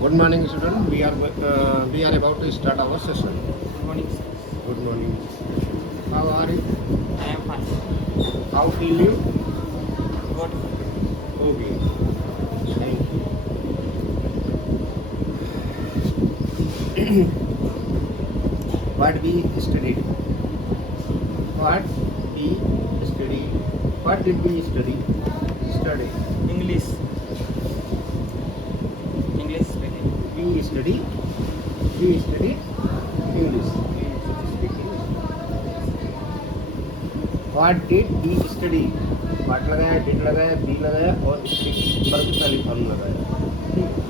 Good morning, student. We are about to start our session. Good morning, sir. Good morning. How are you? I am fine. How feel you? Good. Okay. Thank you. What we studied? What we studied? What did we study? Study. English. English speaking. We study. We study English. We speak English. What did we study? What लगाया, did लगाया, be लगाया और speak पर भी पहली form लगाया. ठीक है.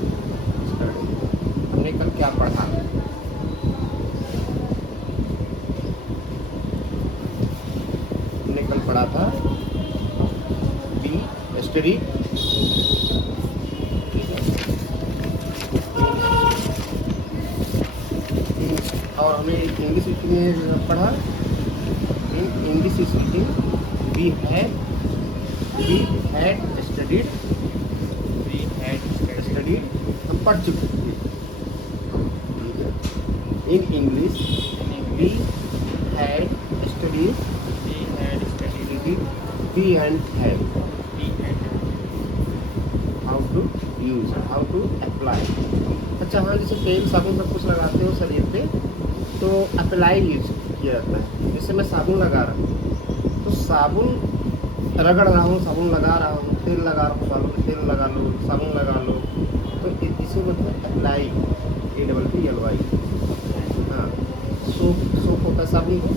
Study. हमने कल क्या पढ़ा? हमने कल पढ़ा था we study. और हमें इंग्लिश में पढ़ा in English speaking we had studied हम पढ़ चुके थे. In English we had studied we and have how to use how to apply. अच्छा हाँ, जैसे तेल साबुन सब कुछ लगाते हो शरीर पे तो अप्लाई यूज किया जाता है. जैसे मैं साबुन लगा रहा हूँ तो साबुन रगड़ रहा हूँ, साबुन लगा रहा हूँ, तेल लगा रहा हूँ, बालों में तेल लगा लो, साबुन लगा लो, तो इसे मतलब अप्लाई, APPLY. हाँ, सोप होता है साबुन को.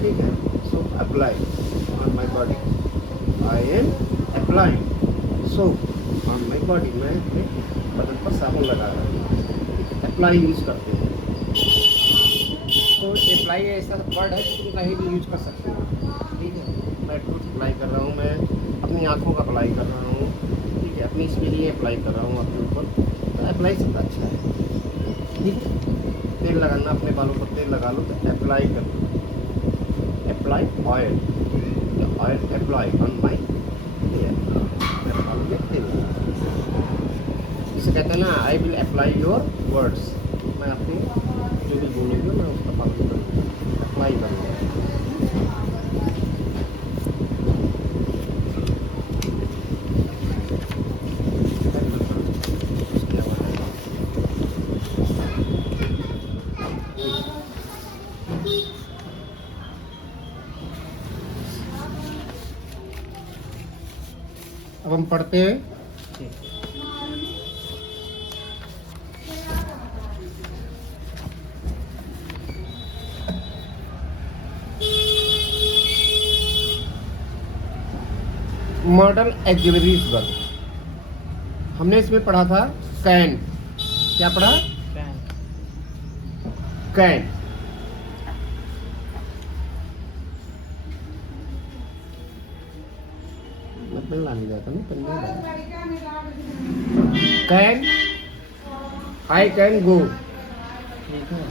ठीक है. Soap apply on my body. I am applying soap on my body. मैं अपने बदन पर साबुन लगा रहा हूँ. अप्लाई यूज करते हैं. तो अप्लाई ऐसा वर्ड है कि तुम कहीं भी यूज कर सकते हो. ठीक है. मैं टूथ अप्लाई कर रहा हूँ, मैं अपनी आँखों का अप्लाई कर रहा हूँ. ठीक है. अपनी इसके लिए अप्लाई कर रहा हूँ अपने ऊपर. तो अप्लाई शब्द अच्छा है. ठीक है. तेल लगाना, अपने बालों पर तेल लगा लो तो अप्लाई कर लो. Apply oil, oil apply on my hair. बालों में तेल. इसे कहते हैं ना I will apply your words. मैं अपनी जो भी बोलूँगी मैं उसका पालन करूँगा, अप्लाई करूँगा. अब हम पढ़ते हैं. Model auxiliaries verb. हमने इसमें पढ़ा था कैन. क्या पढ़ा? कैन. मतलब लाने जाता ना कैन. I can go. ठीक है.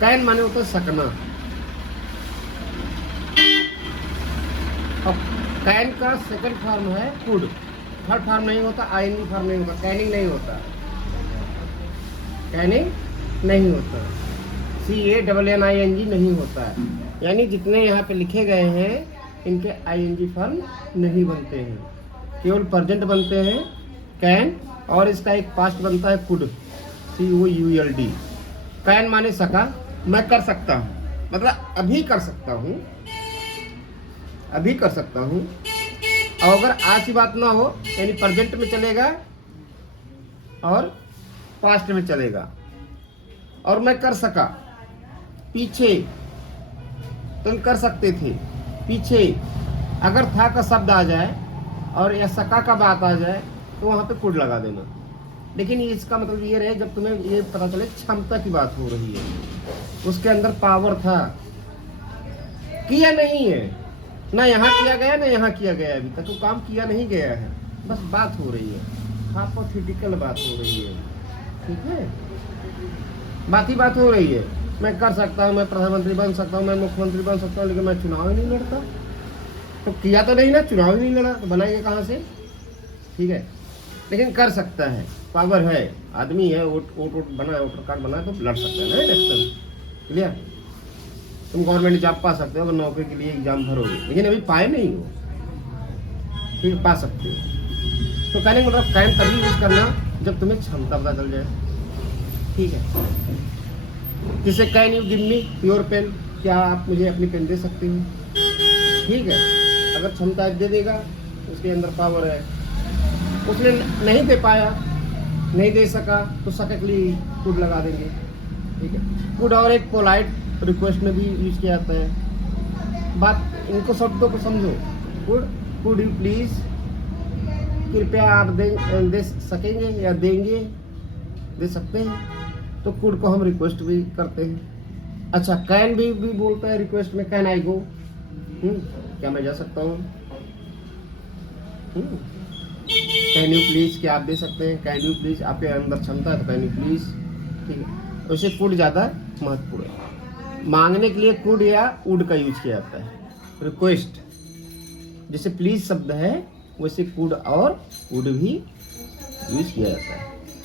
कैन माने होता है सकना. अब कैन का सेकंड फॉर्म है कुड. थर्ड फॉर्म नहीं होता, आईएनजी फॉर्म नहीं होता, कैनिंग नहीं होता. कैनिंग नहीं होता. CANNING नहीं होता है. यानी जितने यहाँ पे लिखे गए हैं इनके आईएनजी फॉर्म नहीं बनते हैं, केवल प्रेजेंट बनते हैं कैन. और इसका एक पास्ट बनता है कुड, COULD. कैन माने सका, मैं कर सकता हूँ, मतलब अभी कर सकता हूँ, अभी कर सकता हूँ. और अगर आज की बात ना हो यानी प्रेजेंट में चलेगा और पास्ट में चलेगा. और मैं कर सका, पीछे तुम कर सकते थे. पीछे अगर था का शब्द आ जाए और या सका का बात आ जाए तो वहाँ पे कुड लगा देना. लेकिन ये इसका मतलब ये रहे जब तुम्हें ये पता चले क्षमता की बात हो रही है, उसके अंदर पावर था. किया नहीं है ना, यहाँ किया गया ना यहाँ किया गया. अभी तक तो काम किया नहीं गया है, बस बात हो रही है. हाइपोथेटिकल बात हो रही है. ठीक है. बात ही बात हो रही है. मैं कर सकता हूँ, मैं प्रधानमंत्री बन सकता हूँ, मैं मुख्यमंत्री बन सकता हूँ, लेकिन मैं चुनाव ही नहीं लड़ता. तो किया तो नहीं ना, चुनाव ही नहीं लड़ा तो बनाएंगे कहाँ से. ठीक है. लेकिन कर सकता है. पावर है, आदमी है, वोट बना है, वोटर कार्ड बना है तो लड़ सकते हैं ना इलेक्शन। क्लियर? तुम गवर्नमेंट जॉब पा सकते हो अगर नौकरी के लिए एग्जाम भरोगे, लेकिन अभी पाए नहीं हो, फिर पा सकते हो। तो कहने का मतलब कैन तभी यूज करना जब तुम्हें क्षमता पता चल जाए। ठीक है, जैसे can you give me your pen, क्या आप मुझे अपनी पेन दे सकते हो? ठीक है, अगर क्षमता दे देगा, उसके अंदर पावर है, उसने नहीं दे पाया, नहीं दे सका, तो सकली कुड लगा देंगे। ठीक है, कुड और एक पोलाइट रिक्वेस्ट में भी यूज किया जाता है। बात इनको शब्दों को समझो। कुड यू प्लीज, कृपया आप दे सकेंगे या देंगे, दे सकते हैं, तो कुड को हम रिक्वेस्ट भी करते हैं। अच्छा, कैन भी बोलता है रिक्वेस्ट में, कैन आई गो, क्या मैं जा सकता हूँ? कैन यू प्लीज, क्या आप दे सकते हैं? कैन यू प्लीज, आपके अंदर क्षमता है तो कैन यू प्लीज। ठीक है, वैसे कुड ज़्यादा महत्वपूर्ण है। मांगने के लिए कुड या वुड का यूज किया जाता है। रिक्वेस्ट, जैसे प्लीज शब्द है वैसे कुड और वुड भी यूज किया जाता है।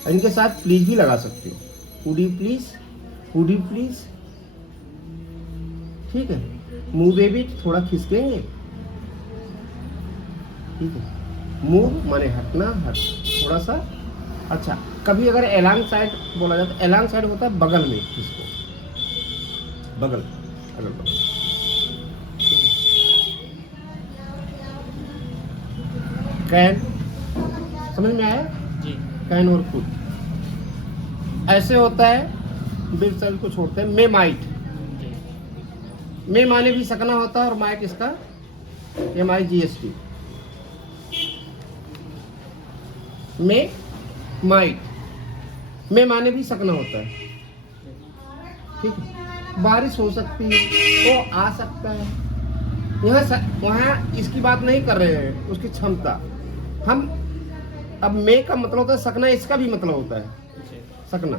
और इनके साथ प्लीज भी लगा सकते हो, could you please, could you please. ठीक है, मूव बेबी, थोड़ा खिसकेंगे। ठीक है, मूव माने हटना, थोड़ा सा। अच्छा, कभी अगर एलांग साइड बोला जाता है, एलांग साइड होता है बगल में, किसको? बगल, अगल बगल। कैन, समझ में आया? जी। कैन और कुड ऐसे होता है। बिल सेल को छोड़ते हैं। मे माइट, जी। मे माने भी सकना होता है और माइट इसका MIGST। मे माइट, मे माने भी सकना होता है। ठीक है, बारिश हो सकती है, वो आ सकता है। वहाँ इसकी बात नहीं कर रहे हैं, उसकी क्षमता। हम अब मे का मतलब होता है सकना, इसका भी मतलब होता है सकना।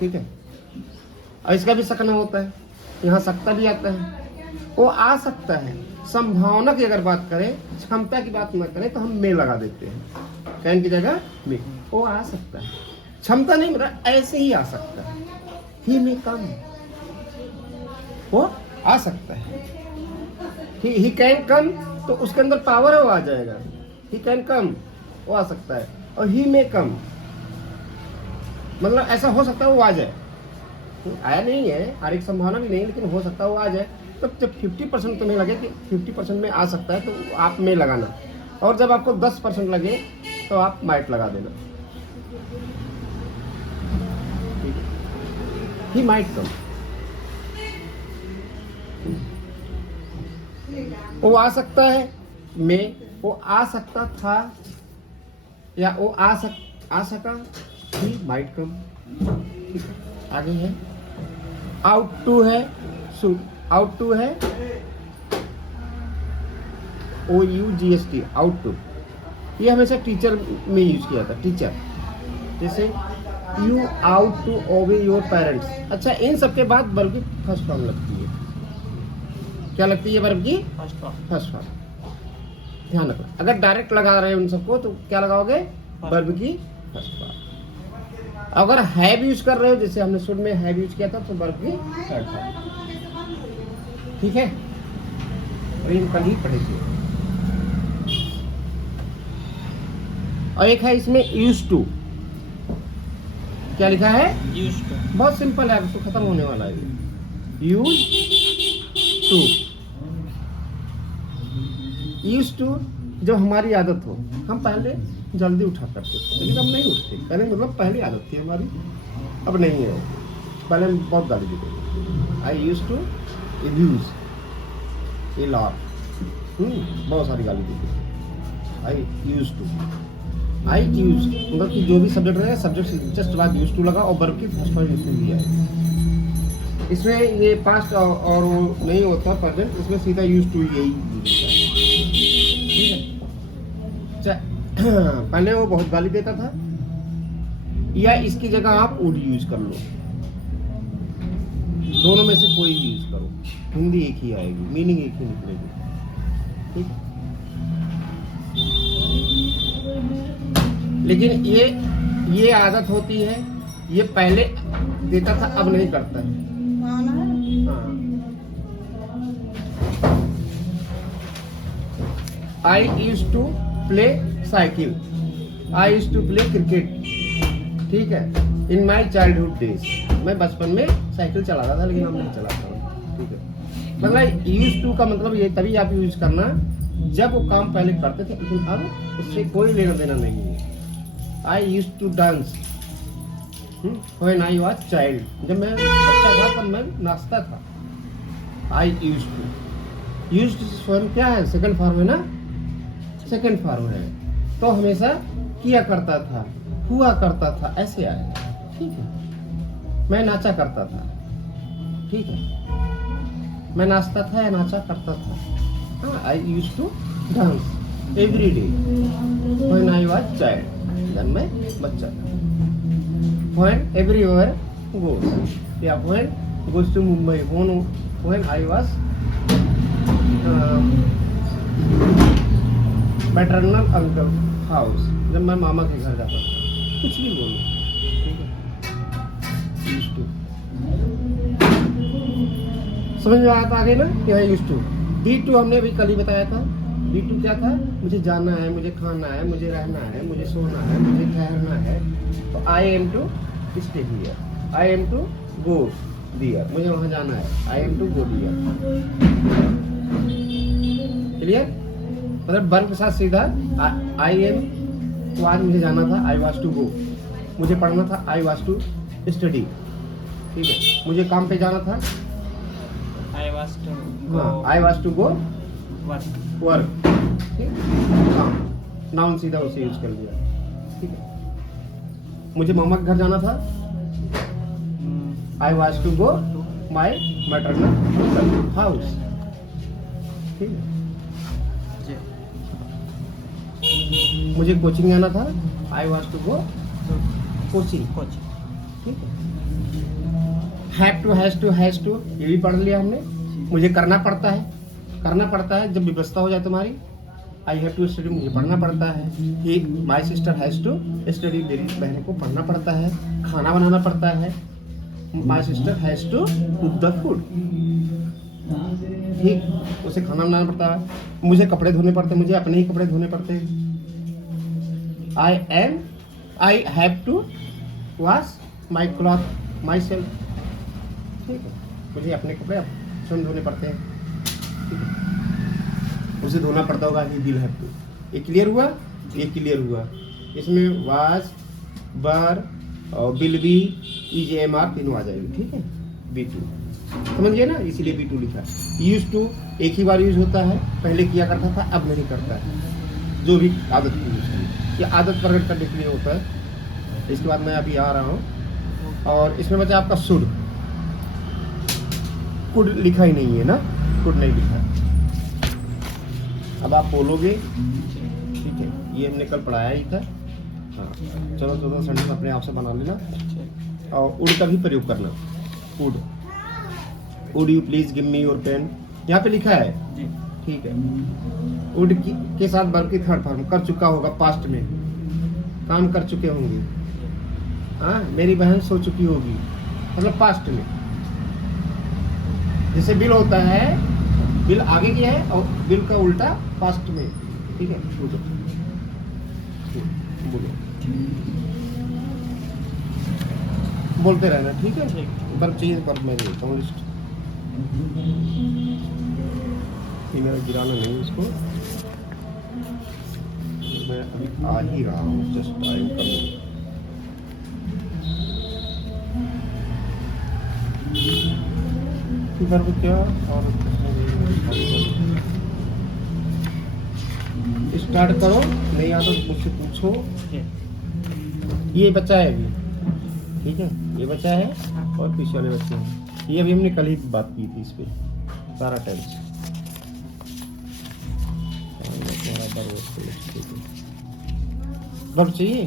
ठीक है, और इसका भी सकना होता है, यहाँ सकता भी आता है। वो आ सकता है। संभावना की अगर बात करें, क्षमता की बात न करें, तो हम मे लगा देते हैं, कैन की जगह मे। वो आ सकता है, क्षमता नहीं, मतलब ऐसे ही आ सकता है। ही में कम, वो आ सकता है। ही कैन कम, तो उसके अंदर पावर है, वो आ जाएगा। ही कैन कम, वो आ सकता है। और ही में कम, मतलब ऐसा हो सकता है वो आ जाए। आया नहीं है, हर एक संभावना भी नहीं, लेकिन हो सकता है वो आ जाए। तो जब 50% तुम्हें लगे कि 50% में आ सकता है, तो आप में लगाना। और जब आपको 10% लगे तो आप माइट लगा देना। ही माइट कम, वो आ सकता है। में वो आ सकता था, या वो आ सका, ही माइट कम। ठीक है, आगे है आउट टू है, आउट टू है OUGST, आउट टू। ये हमेशा टीचर में यूज किया था, टीचर। जैसे you ought to obey your parents. अच्छा, इन सबके बाद वर्ब की फर्स्ट फॉर्म लगती है। क्या लगती है वर्ब की? First form. ध्यान रखो, अगर डायरेक्ट लगा रहे हैं उन सबको तो क्या लगाओगे? वर्ब की फर्स्ट फॉर्म। अगर हैव यूज कर रहे हो, जैसे हमने शुरू में हैव यूज किया था, तो वर्ब की थर्ड फॉर्म। ठीक है, और इन कल ही पढ़ेंगे। और एक है इसमें यूज टू। क्या लिखा है? Use to. बहुत सिंपल है, उसको खत्म होने वाला है। यूज टू, यूज टू जब हमारी आदत हो। हम पहले जल्दी उठा करते थे, लेकिन अब नहीं उठते। पहले मतलब पहली आदत थी हमारी, अब नहीं है। पहले हम बहुत गाली देते। I use to abuse a lot, बहुत सारी गाली देते। I use to, I use मतलब कि जो भी सब्जेक्ट रहेगा, सब्जेक्ट से जस्ट बाद यूज टू लगा और वर्ब की फर्स्ट फॉर्म इसमें दिया है। इसमें ये पास्ट और वो नहीं होता प्रेजेंट, इसमें सीधा यूज टू यही यूज होता है। ठीक है, पहले वो बहुत गाली देता था, या इसकी जगह आप वुड यूज कर लो। दोनों में से कोई भी यूज करो, हिंदी एक ही आएगी, मीनिंग एक ही निकलेगी। ठीक, लेकिन ये आदत होती है, ये पहले देता था अब नहीं करता है। हाँ। I use to play cycle, I use to play cricket, ठीक है, इन माई चाइल्डहुड डेज। मैं बचपन में साइकिल चलाता था लेकिन अब नहीं चलाता हूँ, ठीक है। मतलब यूज टू का मतलब ये तभी आप यूज करना जब वो काम पहले करते थे, लेकिन अब उससे कोई लेना देना नहीं है। I use to dance when I was child, जब मैं बच्चा था तब मैं नाचता था। आई यूज टू स्वयं क्या है, सेकंड फॉर्म है ना, सेकंड फॉर्म है, तो हमेशा किया करता था, हुआ करता था, ऐसे आएगा, ठीक है। मैं नाचा करता था, ठीक है, मैं नाचता था या नाचा करता था। हाँ, I use to dance every day when I was child, जब मैं बच्चा था। When everywhere goes, yeah, when goes to Mumbai, when I was maternal uncle house, जब मैं मामा के घर जाता था, कुछ भी बोलो, ठीक है, used to, समझ में आता आगे ना, क्या है used to। B2 हमने अभी कल ही बताया था। B2 क्या था, मुझे जाना है, मुझे खाना है, मुझे रहना है, मुझे सोना है, मुझे ठहरना है, तो I am to stay here, I am to go there, मुझे वहां जाना है, I am to go there, clear. मतलब वर्ब के साथ सीधा आई एम, तो आज मुझे जाना था, आई वाज टू गो, मुझे पढ़ना था, आई वाज टू स्टडी, ठीक है, मुझे काम पे जाना था, I was to go I was to go work. Work, noun सीधा उसे यूज कर लिया, ठीक है। मुझे मामा के घर जाना था, I was to go my maternal house, ठीक है। जी। मुझे कोचिंग जाना था, I was to go coaching, Coach. ठीक है। हैव टू ये भी पढ़ लिया हमने। मुझे करना पड़ता है, जब व्यवस्था हो जाए तुम्हारी, आई हैव टू स्टडी, मुझे पढ़ना पड़ता है। He my sister has to study, मेरी बहन को पढ़ना पड़ता है, खाना बनाना पड़ता है। My sister has to cook the food, ठीक, उसे खाना बनाना पड़ता है। मुझे कपड़े धोने पड़ते हैं, मुझे अपने ही कपड़े धोने पड़ते हैं। I have to wash my cloth myself, ठीक है, मुझे अपने कपड़े स्वयं धोने पड़ते हैं, ठीक है। उसे धोना पड़ता होगा, ही विल हैव टू। ये क्लियर हुआ, ये क्लियर हुआ। इसमें वाज, वर और will be, is, am, are तीनों आ जाएगी, ठीक है। B2 समझिए ना, इसीलिए B2 लिखा है। यूज टू एक ही बार यूज होता है, पहले किया करता था अब नहीं करता है, जो भी आदत की यूज है, ये आदत प्रकट करने के लिए होता है। इसके बाद मैं अभी आ रहा हूँ, और इसमें बचा आपका शुड। कुड लिखा ही नहीं है ना, कुड नहीं लिखा। अब आप बोलोगे, ठीक है, ये हमने कल पढ़ाया ही था। हाँ, चलो सेंटेंस अपने आप से बना लेना, और उड का भी प्रयोग करना। Would you please give me your pen, यहाँ पे लिखा है, जी। ठीक है। वुड के साथ वर्ब की थर्ड फॉर्म, कर चुका होगा, पास्ट में काम कर चुके होंगे। हाँ, मेरी बहन सो चुकी होगी, मतलब पास्ट में। जैसे बिल होता है, बिल आगे क्या है और बिल का उल्टा पास्ट में, ठीक है। बोलो, बोलते रहना, ठीक है। वर्ब चाहिए, वर्ब मैं देता हूँ लिस्ट, ये मेरा गिराना नहीं इसको, मैं अभी आ ही रहा हूँ, जस्ट टाइम कर वर्ब क्या, और स्टार्ट करो, नहीं आता तो मुझसे पूछो। ये बच्चा है अभी, ठीक है, ये बच्चा है, और पीछे वाले बच्चे हैं। ये अभी हमने कल ही बात की थी इस पे, सारा टेंस। वर्ब चाहिए,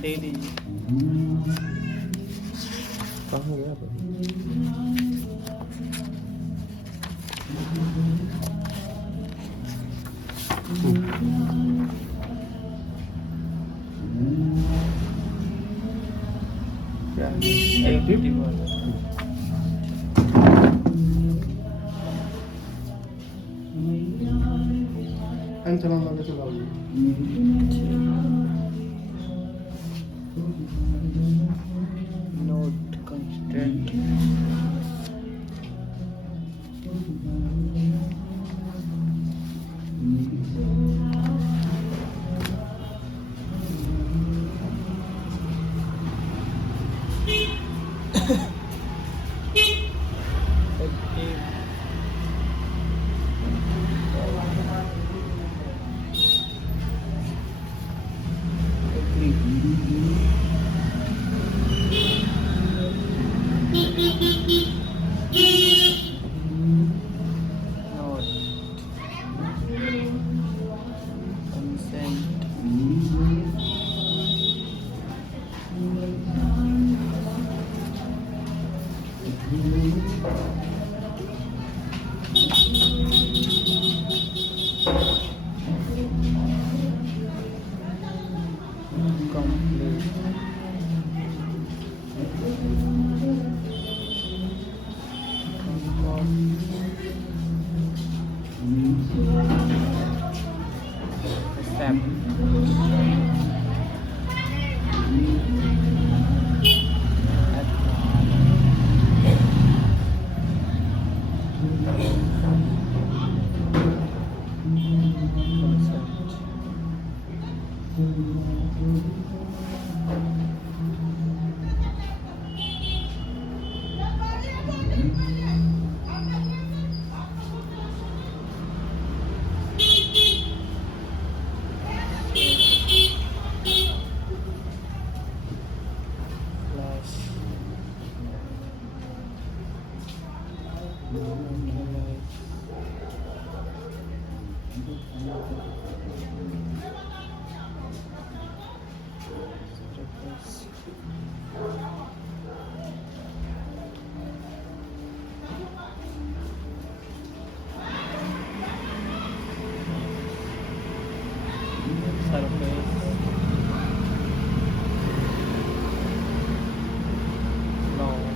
दे दीजिए। कहाँ गया भाई? 80 एंड चलाओ आगे चलाओ not constant not consent complete accept consent plus normalize surface long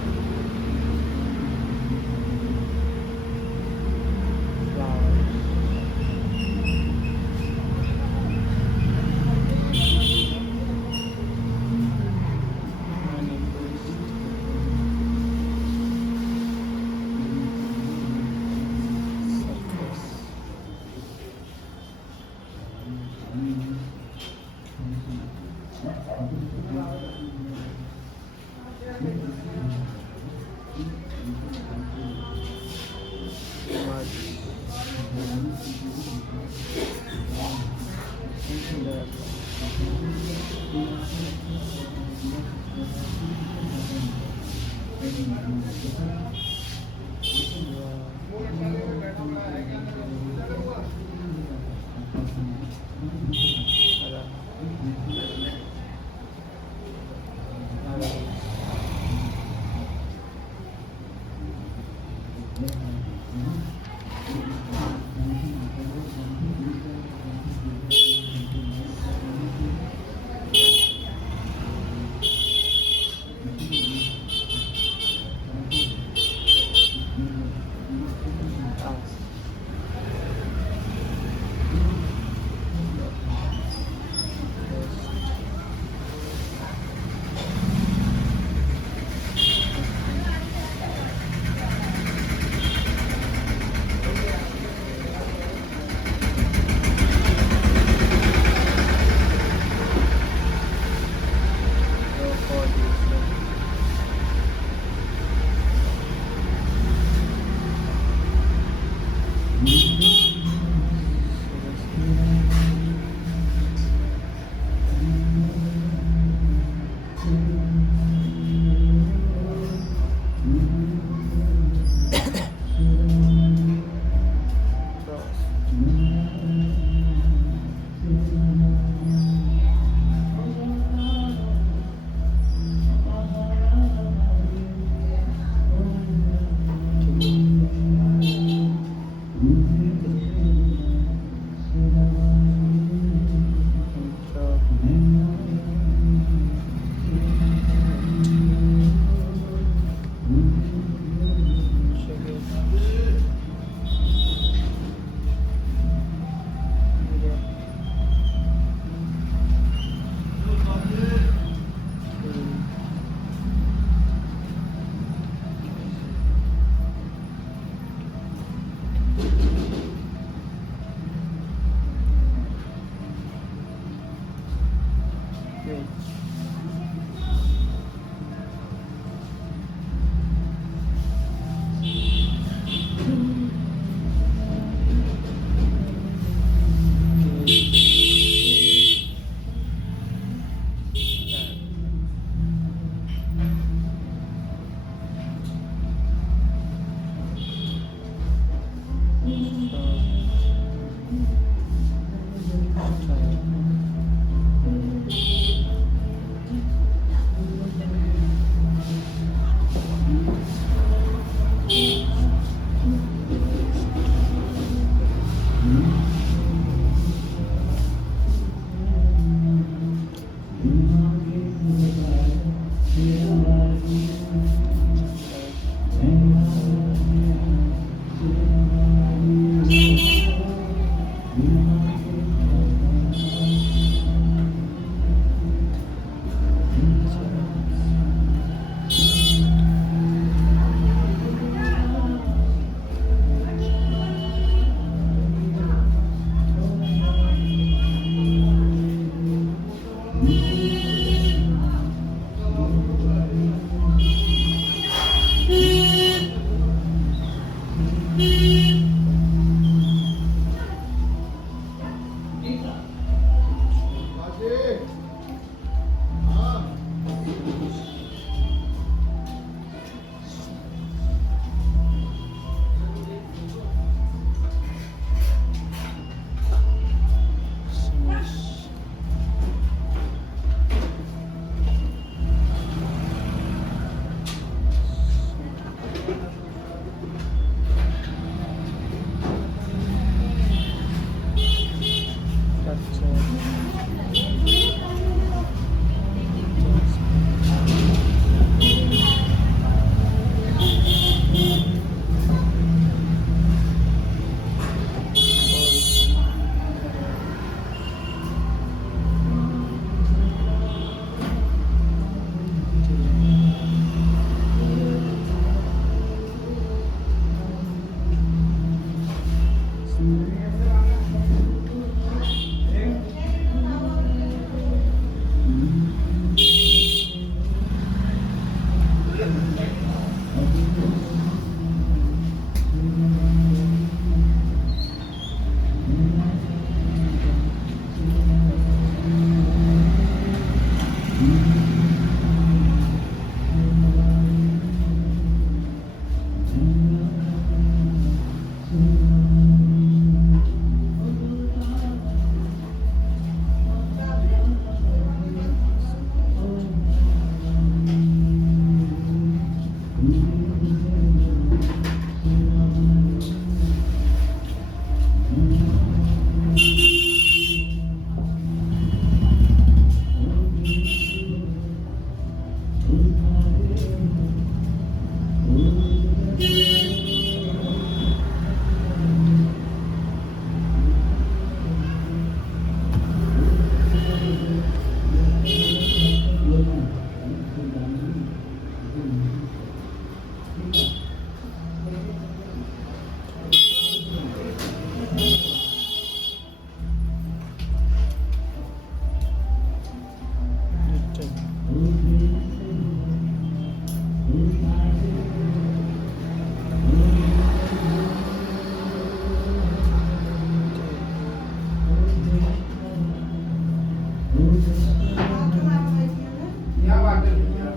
क्या बात है भैया?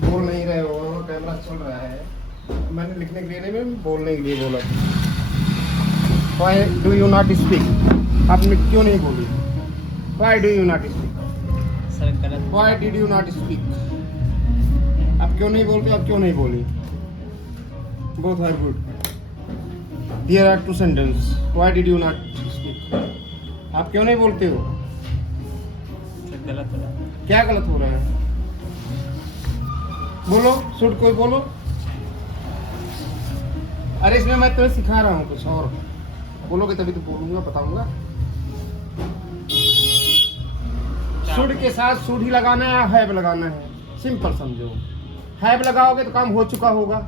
बोल नहीं रहे हो, कैमरा चल रहा है। मैंने लिखने के लिए नहीं, मैं बोलने के लिए बोला। Why do you not speak? आपने क्यों नहीं बोली? Why do you not speak? Sir गलत Why did you not speak? आप क्यों नहीं बोलते? आप क्यों नहीं बोली? Both are good. There are two sentences. Why did you not speak? आप क्यों नहीं बोलते हो? सर गलत हो रहा है। क्या गलत हो रहा है? बोलो, शुड कोई बोलो। अरे इसमें मैं तुम्हें सिखा रहा हूँ कुछ और। बोलोगे तभी तो बोलूंगा, बताऊंगा। शुड के साथ शुड ही लगाना है, हैव लगाना है। सिंपल समझो। हैव लगाओगे तो काम हो चुका होगा,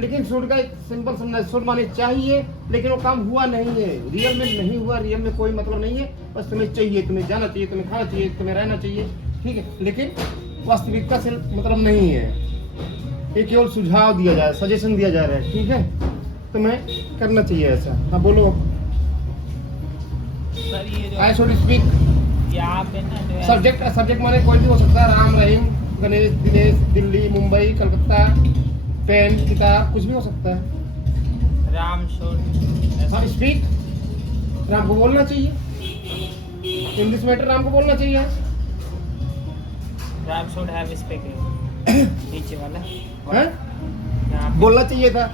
लेकिन शुड का एक सिंपल समझना, शुड माने चाहिए, लेकिन वो काम हुआ नहीं है, रियल में नहीं हुआ। रियल में कोई मतलब नहीं है, बस तुम्हें चाहिए, तुम्हें जाना चाहिए, तुम्हें खाना चाहिए, तुम्हें रहना चाहिए, ठीक है, लेकिन वास्तविकता से मतलब नहीं है। ये केवल सुझाव दिया जा रहा है, सजेशन दिया जा रहा है, ठीक है, तुम्हें करना चाहिए ऐसा। हाँ बोलो। सर ये जो आई शुड स्पीक। यहाँ पे ना जो है सब्जेक्ट माने कोई भी हो सकता है, राम, रहीम, गणेश, दिनेश, दिल्ली, मुंबई, कलकत्ता, पेन, किताब, कुछ भी हो सकता है। राम शुड हाँ स्पीक। राम को बोलना चाहिए, इंग्लिश मैटर राम को बोलना चाहिए। राम शुड हैव स्पीकिंग, नीचे वाला हैं? यहाँ पे बोलना चाहिए था,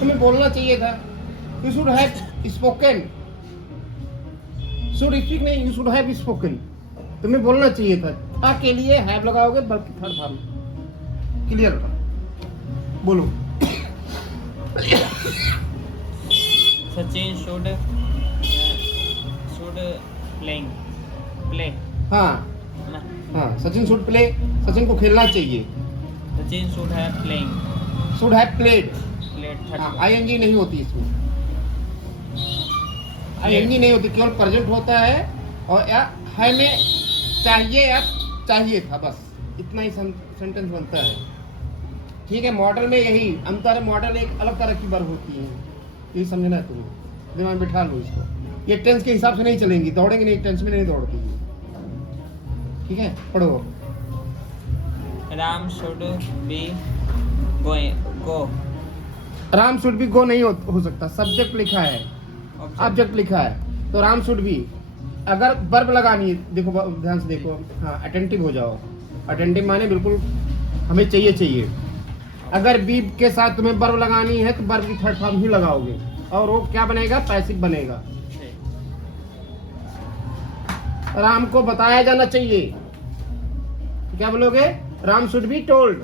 तुम्हें बोलना चाहिए था। You should have spoken, should speak नहीं, यू शुड हैव स्पोकन, तुम्हें बोलना चाहिए था के लिए हैव लगाओगे बल्कि थर्ड फॉर्म। क्लियर होगा, बोलो। सचिन शुड प्लेइंग, प्ले हाँ ना, हाँ, सचिन शुड प्ले, सचिन को खेलना चाहिए। Sachin should have playing, should have played, played हाँ, थर्ड आईएनजी नहीं होती इसमें, आईएनजी नहीं होती, केवल प्रेजेंट होता है। और या है में चाहिए या चाहिए था, बस इतना ही सेंटेंस बनता है। ठीक है, मॉडल में यही अंतर है। मॉडल एक अलग तरह की वर्ब होती है, ये समझना है तुम्हें, दिमाग में बिठा लो इसको। ये टेंस के हिसाब से नहीं चलेंगी, दौड़ेंगे नहीं, टेंस में नहीं दौड़ती। ठीक है, पढ़ो। Ram should be go, Ram should be go नहीं हो सकता, सब्जेक्ट लिखा है, ऑब्जेक्ट लिखा है, तो राम शुड बी। अगर वर्ब लगानी है, देखो ध्यान से देखो, हाँ, अटेंटिव हो जाओ। अटेंटिव माने बिल्कुल हमें चाहिए चाहिए। अगर बी के साथ तुम्हें वर्ब लगानी है तो वर्ब की थर्ड फॉर्म ही लगाओगे, और वो क्या बनेगा, पैसिव बनेगा। राम को बताया जाना चाहिए, क्या बोलोगे, Ram should be told,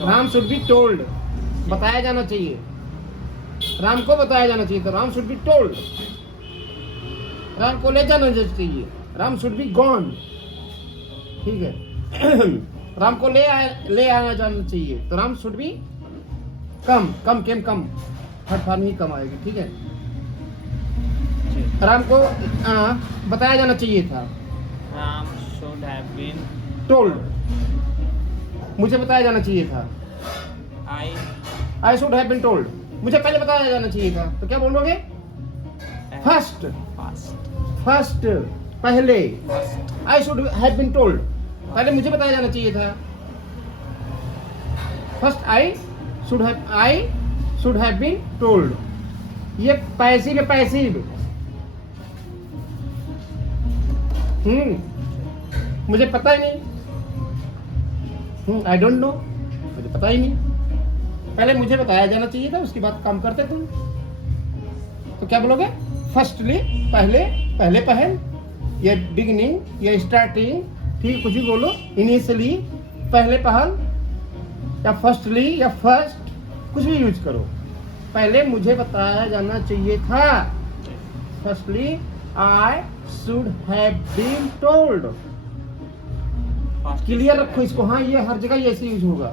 Ram should be told, बताया जाना चाहिए, राम को बताया जाना चाहिए, तो Ram should be told. Ram को ले जाना चाहिए, राम शुड बी गॉन। ठीक है, राम को ले आना जाना चाहिए, तो Ram should be come, come came come, third form ही कम आएगी। ठीक है, राम को बताया जाना चाहिए था, Ram should have been told, मुझे बताया जाना चाहिए था, I should have been told, मुझे पहले बताया जाना चाहिए था, तो क्या बोलोगे, फर्स्ट, फर्स्ट पहले, I should have been told, पहले मुझे बताया जाना चाहिए था। First I should have been told, ये पैसिव है, पैसिव। मुझे पता ही नहीं, आई डोंट नो, मुझे पता ही नहीं, पहले मुझे बताया जाना चाहिए था, उसके बाद काम करते तुम। तो क्या बोलोगे, फर्स्टली, पहले, पहले पहल, या बिगिनिंग, या स्टार्टिंग, ठीक, कुछ भी बोलो, इनिशियली, पहले पहल, या फर्स्टली, या फर्स्ट, कुछ भी यूज करो। पहले मुझे बताया जाना चाहिए था, firstly I should have been told. Clear रखो इसको, हाँ, ये हर जगह ऐसे यूज होगा।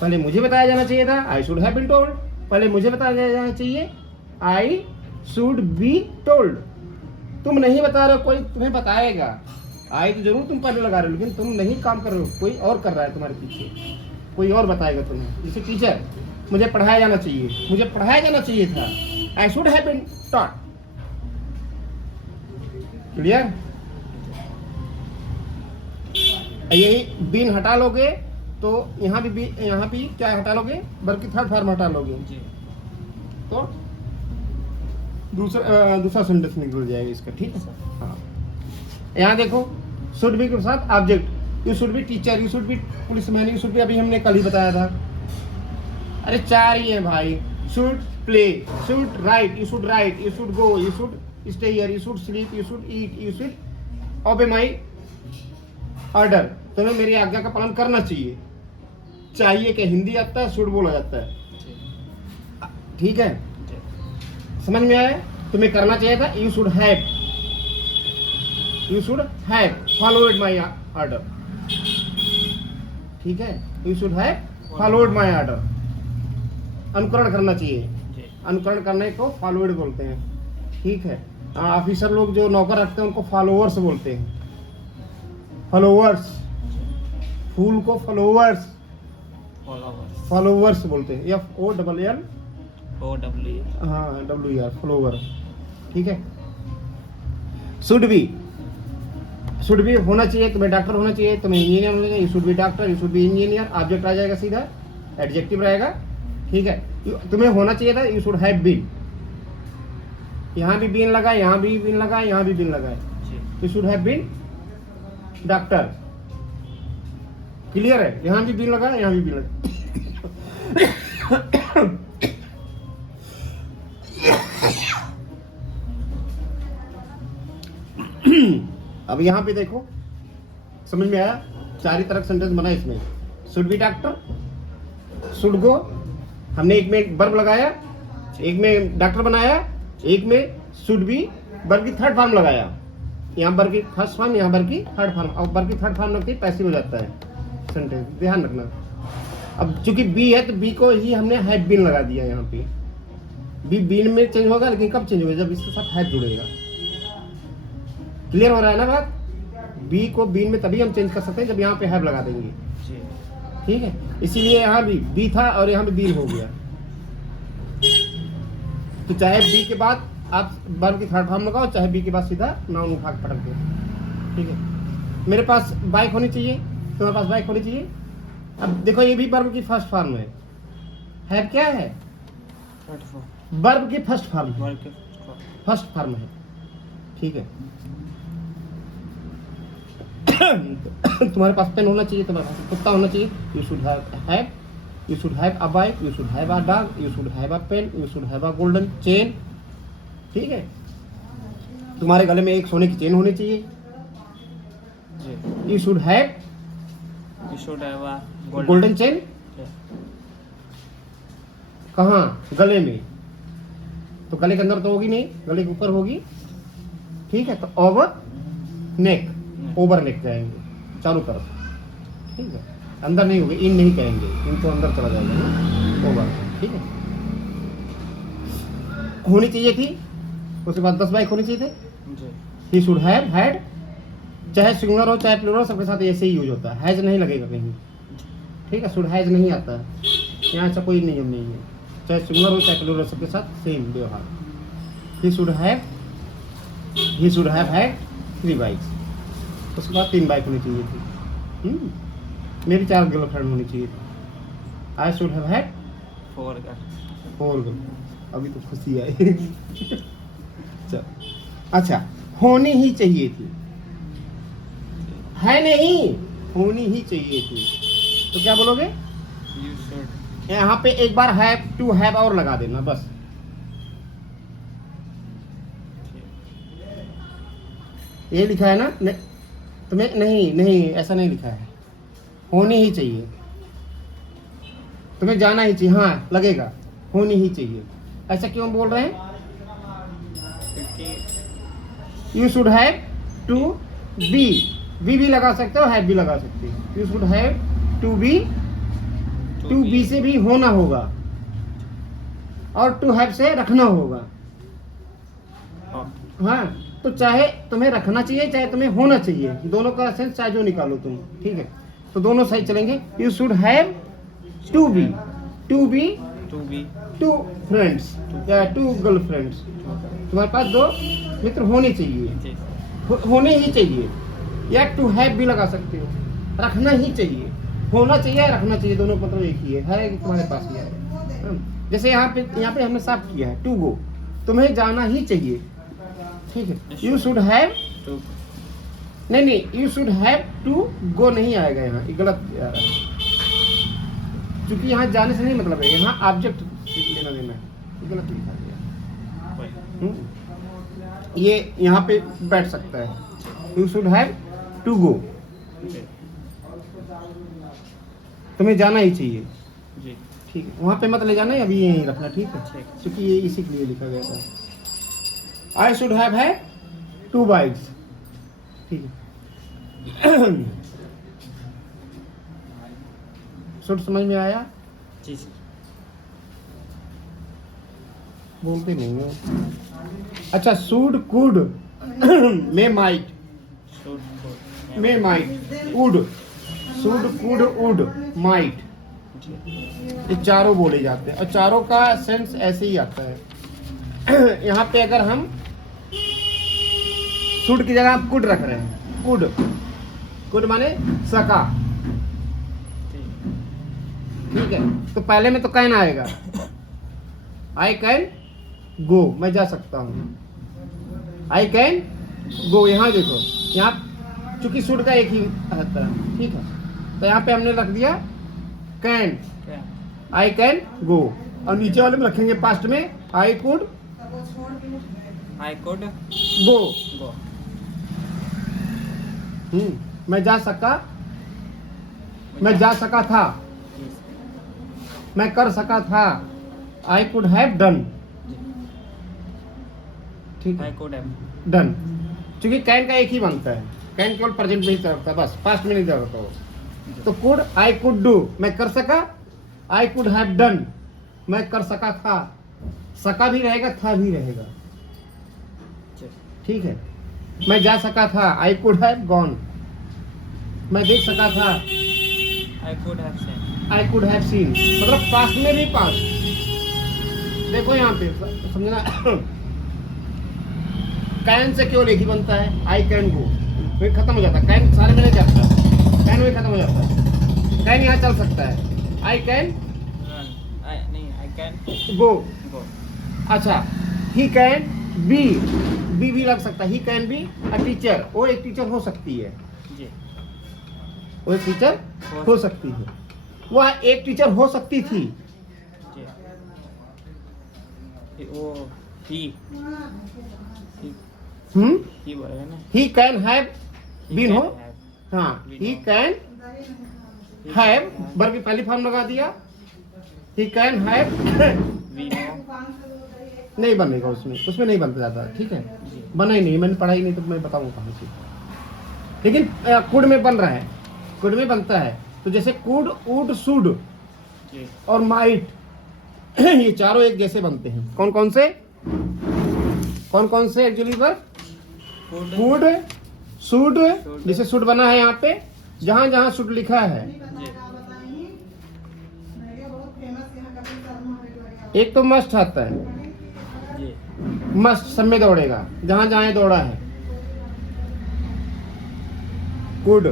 पहले मुझे बताया जाना चाहिए था, I should have been told, पहले मुझे बताया जाना चाहिए, आई शुड बी टोल्ड। तुम नहीं बता रहे हो, कोई तुम्हें बताएगा। आई तो जरूर तुम पहले लगा रहे हो, लेकिन तुम नहीं काम कर रहे हो, कोई और कर रहा है तुम्हारे पीछे, कोई और बताएगा तुम्हें। जैसे टीचर, मुझे पढ़ाया जाना चाहिए, मुझे पढ़ाया जाना चाहिए था, I should have been taught. Clear? यही बीन हटा लोगे तो यहाँ भी क्या हटा लोगे, बल्कि थर्ड फॉर्म हटा लोगे, तो दूसरा सेंटेंस निकल जाएगा इसका। ठीक है, हाँ, यहाँ देखो, शुड बी के साथ object, you should be teacher, you should B policeman, you should B, अभी हमने कल ही बताया था। अरे चार ही है भाई, should play, should write, you should write, you should go, you should stay here, you should sleep, you should eat, you should ओबे माई ऑर्डर, तुम्हें मेरी आज्ञा का पालन करना चाहिए। चाहिए कि हिंदी आता है, शुड बोला जाता है। ठीक है, समझ में आया? तुम्हें करना चाहिए था, you should have followed my order. ठीक है, you should have followed my order, अनुकरण करना चाहिए, अनुकरण करने को फॉलोड बोलते हैं। ठीक है, ऑफिसर लोग जो नौकर रखते हैं उनको फॉलोअर्स बोलते हैं, फॉलोअर्स, फूल को फॉलोअर्स बोलते हैं, FOLL, हाँ, WR, फॉलोअर। ठीक है, शुड बी होना चाहिए, तुम्हें डॉक्टर होना चाहिए, तुम्हें इंजीनियर होना चाहिए, you should be doctor, you should be engineer, object आ जाएगा सीधा, एडजेक्टिव रहेगा, ठीक है, तुम्हें होना चाहिए था यू शुड हैव बीन। यहाँ भी बीन लगा, यहाँ भी बीन लगा, यहाँ भी बीन लगा है, जी you should have been doctor. Clear है? यहाँ भी बीन लगा, यहाँ भी बीन लगा। अब यहाँ पे देखो, समझ में आया? चार ही तरह का सेंटेंस बना इसमें। Should be doctor, should go, हमने एक में वर्ब लगाया, एक में डॉक्टर बनाया, एक में शुड बी वर्ब की थर्ड फॉर्म लगाया। यहाँ वर्ब की फर्स्ट फॉर्म, यहाँ वर्ब की थर्ड फॉर्म। और वर्ब की थर्ड फॉर्म लगती है पैसिव हो जाता है सेंटेंस, ध्यान रखना। अब चूंकि बी है तो बी को ही हमने हैव बीन लगा दिया। यहाँ पे बी बीन में चेंज होगा, लेकिन कब चेंज होगा? जब इसके साथ हैव जुड़ेगा। क्लियर हो रहा है ना बात? बी को बीन में तभी हम चेंज कर सकते हैं जब यहाँ पे हैव लगा देंगे। जी ठीक है, इसीलिए यहाँ भी बी था और यहाँ पे बीन हो गया। तो चाहे बी के बाद आप वर्ब की थर्ड फॉर्म लगाओ, चाहे बी के बाद सीधा नाउन उठा के पटक दो। ठीक है, मेरे पास बाइक होनी चाहिए, तुम्हारे पास बाइक होनी चाहिए। अब देखो ये भी वर्ब की फर्स्ट फॉर्म है। हैव क्या है? थर्ड फॉर्म, वर्ब की फर्स्ट फॉर्म है, वर्ब के फर्स्ट फॉर्म है। ठीक है, तुम्हारे पास पेन होना चाहिए, तुम्हारे पास कुत्ता होना चाहिए, you should have, you should have a bike, you should have a dog, you should have a pen, you should have a golden chain. ठीक है, तुम्हारे गले में एक सोने की चेन होनी चाहिए, जी you should have you should have a golden chain. कहाँ? गले में। तो गले के अंदर तो होगी नहीं, गले के ऊपर होगी। ठीक है, तो ओवर नेक, ओवर नेक जाएंगे चारों तरफ। ठीक है, अंदर नहीं होगी, इन नहीं कहेंगे, इन तो अंदर चला जाएगा ना, ओवर। ठीक है, होनी चाहिए थी, उसके बाद 10 बाइक होनी चाहिए थे। जी ही शुड हैव हैड, चाहे सिंगुलर हो चाहे प्लूरल, सबके साथ ऐसे ही यूज होता है। हैज नहीं लगेगा कहीं। ठीक है, शुड हैज नहीं आता है, यहाँ ऐसा कोई नियम नहीं है। चाहे सिंगुलर हो चाहे प्लूरल, सबके साथ सेम व्यवहार। ही शुड हैव हैड 3 बाइक्स, उसके बाद 3 बाइक होनी चाहिए थी। मेरी 4 गर्लफ्रेंड होनी चाहिए थी। आई शुड हैव हैड 4 का 4 गर्ल। अभी तो खुशी आई। चल, अच्छा, होनी ही चाहिए थी, है नहीं, होनी ही चाहिए थी। तो क्या बोलोगे? यू शुड यहाँ पे एक बार हैव टू हैव और लगा देना बस। ये लिखा है ना? तुम्हें नहीं ऐसा नहीं लिखा है, होनी ही चाहिए। तुम्हें जाना ही चाहिए, हाँ लगेगा, होनी ही चाहिए। ऐसा क्यों बोल रहे हैं? क्योंकि you should have to be, भी लगा सकते हो, हैव भी लगा सकते हो। You should have to be, to be से भी होना होगा, और टू हैव से रखना होगा। हाँ, तो चाहे तुम्हें रखना चाहिए चाहे तुम्हें होना चाहिए, दोनों का सेंस चाहे जो निकालो तुम। ठीक है, तो दोनों सही चलेंगे। You should have to be, to be 2 friends या 2 गर्लफ्रेंड्स। तुम्हारे पास 2 मित्र होने चाहिए, जी होने ही चाहिए, या टू हैव भी लगा सकते हो। रखना ही चाहिए, होना चाहिए, रखना चाहिए, दोनों मतलब एक ही है कि तुम्हारे पास ही है। जैसे यहाँ पे हमने साफ किया है टू गो, तुम्हें जाना ही चाहिए। ठीक है, यू शुड हैव, टू नहीं you should have to go नहीं आएगा यहाँ, ये गलत आ रहा है, क्योंकि यहाँ जाने से नहीं मतलब है, यहाँ ऑब्जेक्ट लेना देना है, ये गलत लिखा गया। ये यहाँ पे बैठ सकता है, you should have to go, तुम्हें जाना ही चाहिए। जी ठीक है, वहाँ पे मत ले जाना है, अभी यहीं रखना। ठीक है, ठीक। क्योंकि ये इसी के लिए लिखा गया था। I should have had 2 bikes. ठीक है, शुड समझ में आया? जी बोलते नहीं हो। अच्छा, should could may might, should may might, would, should could would might, ये चारों बोले जाते हैं और चारों का सेंस ऐसे ही आता है। यहाँ पे अगर हम शुड की जगह आप कुड रख रहे हैं, कुड माने सका, ठीक है, तो पहले में तो कैन आएगा, आई कैन गो, मैं जा सकता हूँ, आई कैन गो। यहाँ देखो, यहाँ चूंकि शुड का एक ही आता है, ठीक है, तो यहाँ पे हमने रख दिया कैन, क्या आई कैन गो, और नीचे वाले में रखेंगे पास्ट में I could I could go. गो मैं जा सका, मैं जा सका था, मैं कर सका था, आई कुड हैव डन, ठीक आई है, कुड हैव डन। क्योंकि कैन का एक ही बनता है, कैन केवल प्रेजेंट में ही चलता है, बस पास्ट में नहीं चलता वो। तो कुड, आई कुड डू, मैं कर सका, आई कुड हैव डन, मैं कर सका था, सका भी रहेगा, था भी रहेगा, ठीक है। मैं जा सका था, आई कुड हैव गॉन, मैं देख सका था, I could have seen I could have seen, मतलब पास्ट में भी पास्ट। देखो यहाँ पे समझना, कैन से केवल एक ही बनता है, आई कैन गो, फिर खत्म हो जाता है, कैन सारे में नहीं जाता, कैन में खत्म हो जाता है, कैन यहाँ चल सकता है, आई कैन रन आई नहीं आई कैन गो। गो अच्छा, ही कैन बी, बी भी लग सकता है, he can be a teacher, वो एक टीचर हो सकती है, जी वो एक टीचर हो सकती है, वह एक टीचर हो सकती थी, जी वो ही ही बोलेगा ना he can have He been can हो, have हाँ, been ही हो। कैन हैव, वर्ब की पहली फॉर्म लगा दिया, he can have V no नहीं बनेगा उसमें, उसमें नहीं बनता जाता, ठीक है, बना ही नहीं, मैंने पढ़ा ही नहीं तो मैं बताऊँ कहाँ से। लेकिन कुड में बन रहा है, कुड में बनता है, तो जैसे कुड, वुड, शुड जी और माइट ये चारों एक जैसे बनते हैं। कौन कौन से, कौन कौन से actually verb, could could, should, जैसे शुड बना है यहाँ पे, जहाँ जहाँ शुड लिखा है, जी एक तो मस्ट आता है, जी मस्ट सब में दौड़ेगा, जहाँ जहाँ ये दौड़ा है, कुड,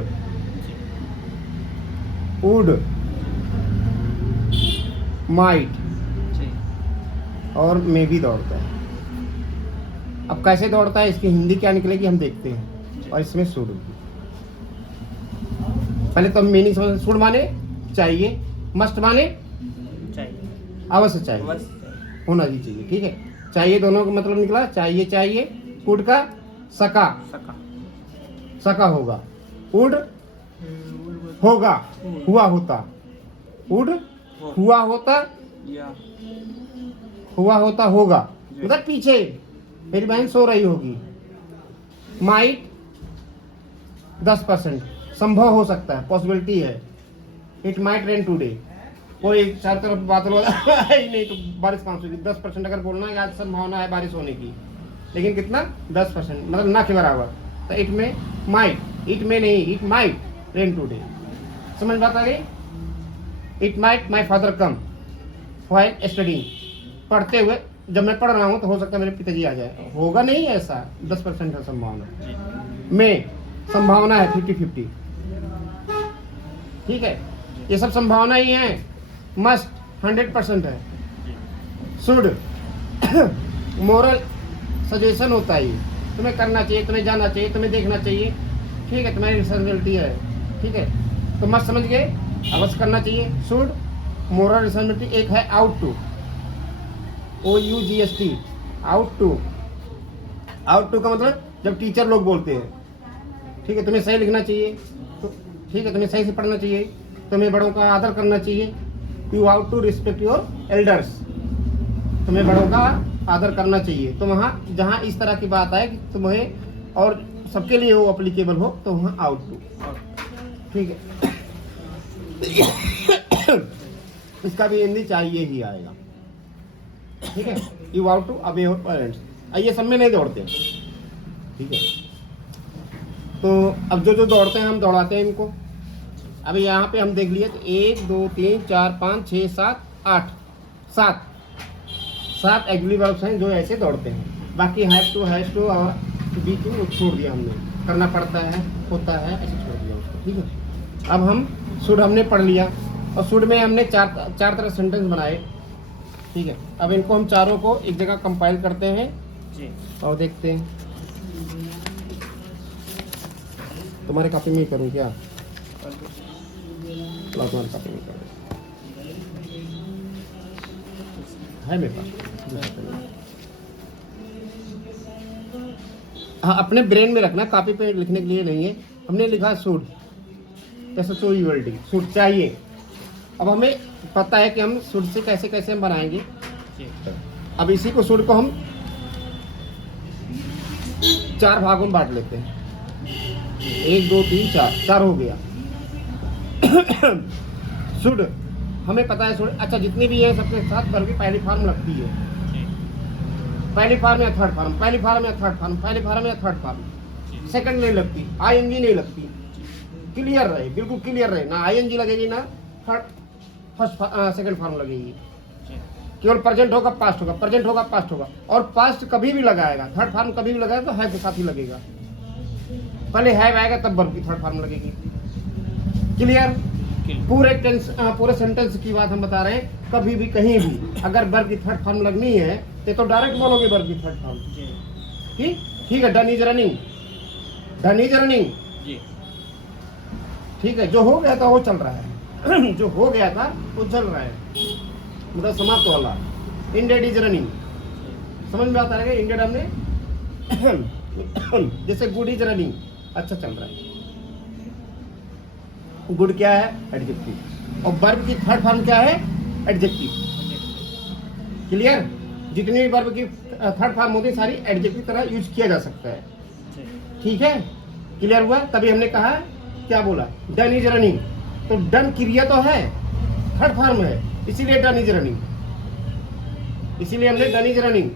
वुड, माइट जी और मे भी दौड़ता है। अब कैसे दौड़ता है, इसकी हिंदी क्या निकलेगी हम देखते हैं, और इसमें शुड। पहले तो मीनिंग समझ, शुड माने चाहिए, मस्ट माने चाहिए अवश्य चाहिए, बस होना ही चाहिए, ठीक है, चाहिए दोनों का मतलब निकला, चाहिए चाहिए, कुड का सका, सका सका होगा, वुड होगा, हुआ होता, वुड हुआ होता, या हुआ होता होगा, मतलब पीछे मेरी बहन सो रही होगी, माइट 10% संभव हो सकता है, पॉसिबिलिटी है, इट माइट रेन टुडे, कोई चार तरफ बादल है ही नहीं तो बारिश कहाँ से होगी, 10% अगर बोलना है, आज संभावना है बारिश होने की, लेकिन कितना 10%, मतलब ना के बराबर, तो इट में माइट, इट में नहीं, इट माइट रेन टुडे, समझ बात आ गई। It might my father come while studying, पढ़ते हुए, जब मैं पढ़ रहा हूँ तो हो सकता है मेरे पिताजी आ जाए, होगा नहीं ऐसा, 10% है संभावना, में संभावना है 50-50, ठीक है, ये सब संभावना ही है, मस्ट 100% है, शुड मोरल सजेशन होता है, ये तुम्हें करना चाहिए, तुम्हें जाना चाहिए, तुम्हें देखना चाहिए, ठीक है, तुम्हारी रिस्पॉन्सिबिलिटी है, ठीक है, तो मस्ट समझ गए, अवश्य करना चाहिए, शुड मोरल रिस्पॉन्सिबिलिटी, एक है ought to, OUGST, ought to, ought to का मतलब जब टीचर लोग बोलते हैं, ठीक है, तुम्हें सही लिखना चाहिए, तो ठीक है, तुम्हें सही से पढ़ना चाहिए, तुम्हें बड़ों का आदर करना चाहिए, you ought to respect your elders, तुम्हें बड़ों का आदर करना चाहिए, तो वहाँ जहाँ इस तरह की बात आए कि तुम्हें और सबके लिए वो अप्लीकेबल हो, तो वहाँ आउट टू, ठीक है। इसका भी हिंदी चाहिए ही आएगा, ठीक है, यू आउट टू अबे योर पेरेंट्स, ये सब में नहीं दौड़ते, ठीक है। तो अब जो जो दौड़ते हैं हम दौड़ाते हैं इनको। अभी यहाँ पे हम देख लिए तो 1 2 3 4 5 6 7 8 7 एग्री वर्ब्स हैं जो ऐसे दौड़ते हैं। बाकी हैव टू, हैज टू और बी टू छोड़ दिया हमने, करना पड़ता है, होता है, ऐसे छोड़ दिया उसको, ठीक है। अब हम शुड हमने पढ़ लिया, और शुड में हमने चार तरह सेंटेंस बनाए, ठीक है। अब इनको हम चारों को एक जगह कंपाइल करते हैं जी। और देखते हैं। तुम्हारे कॉपी में ही करूँ क्या? ला तुम्हारे कॉपी में करूँ, है मेरे पास। हाँ, अपने ब्रेन में रखना, कॉपी पे लिखने के लिए नहीं है। हमने लिखा शुड, SHOULD, शुड चाहिए। अब हमें पता है कि हम शुड से कैसे कैसे हम बनाएंगे। जी। अब इसी को शुड को हम 4 भागों में बांट लेते हैं। 1 2 3 4 हो गया। शुड हमें पता है, शुड अच्छा जितनी भी है सबके साथ वर्ब की पहली फॉर्म लगती है। जी। पहली फॉर्म या थर्ड फॉर्म, पहली फॉर्म या थर्ड फॉर्म, पहली फॉर्म या थर्ड फॉर्म, जी। सेकंड नहीं लगती, ING नहीं लगती। क्लियर रहे, बिल्कुल क्लियर रहे, ना ING लगेगी ना सेकंड फॉर्म लगेगी। जी। केवल प्रेजेंट होगा पास्ट होगा, प्रेजेंट होगा पास्ट होगा। और पास्ट कभी भी लगाएगा, थर्ड फॉर्म कभी भी लगाएगा तो हैव के साथ ही लगेगा। पहले हैव आएगा तब वर्ब की थर्ड फॉर्म लगेगी। क्लियर? पूरे सेंटेंस की बात हम बता रहे हैं। कभी भी कहीं भी अगर वर्ब की थर्ड फॉर्म लगनी है तो डायरेक्ट बोलोगे वर्ब की थर्ड फॉर्म। जी। ठीक है। Done is running, done is running, जी। ठीक है। जो हो गया था वो चल रहा है। जो हो गया था वो चल रहा है, मतलब समाप्त वाला। इंडेड इज रनिंग, समझ में आता है? इंडेड हमने जैसे गुड इज रनिंग, अच्छा चल रहा है। गुड क्या है? एडजेक्टिव। और वर्ब की थर्ड फॉर्म क्या है? एडजेक्टिव। क्लियर? जितनी भी वर्ब की थर्ड फॉर्म होती है सारी एडजेक्टिव तरह यूज किया जा सकता है। ठीक है, क्लियर हुआ? तभी हमने कहा, क्या बोला? Done is running. तो डन क्रिया तो है, थर्ड फॉर्म है, इसीलिए डन इज रनिंग, इसीलिए हमने डन इज रनिंग।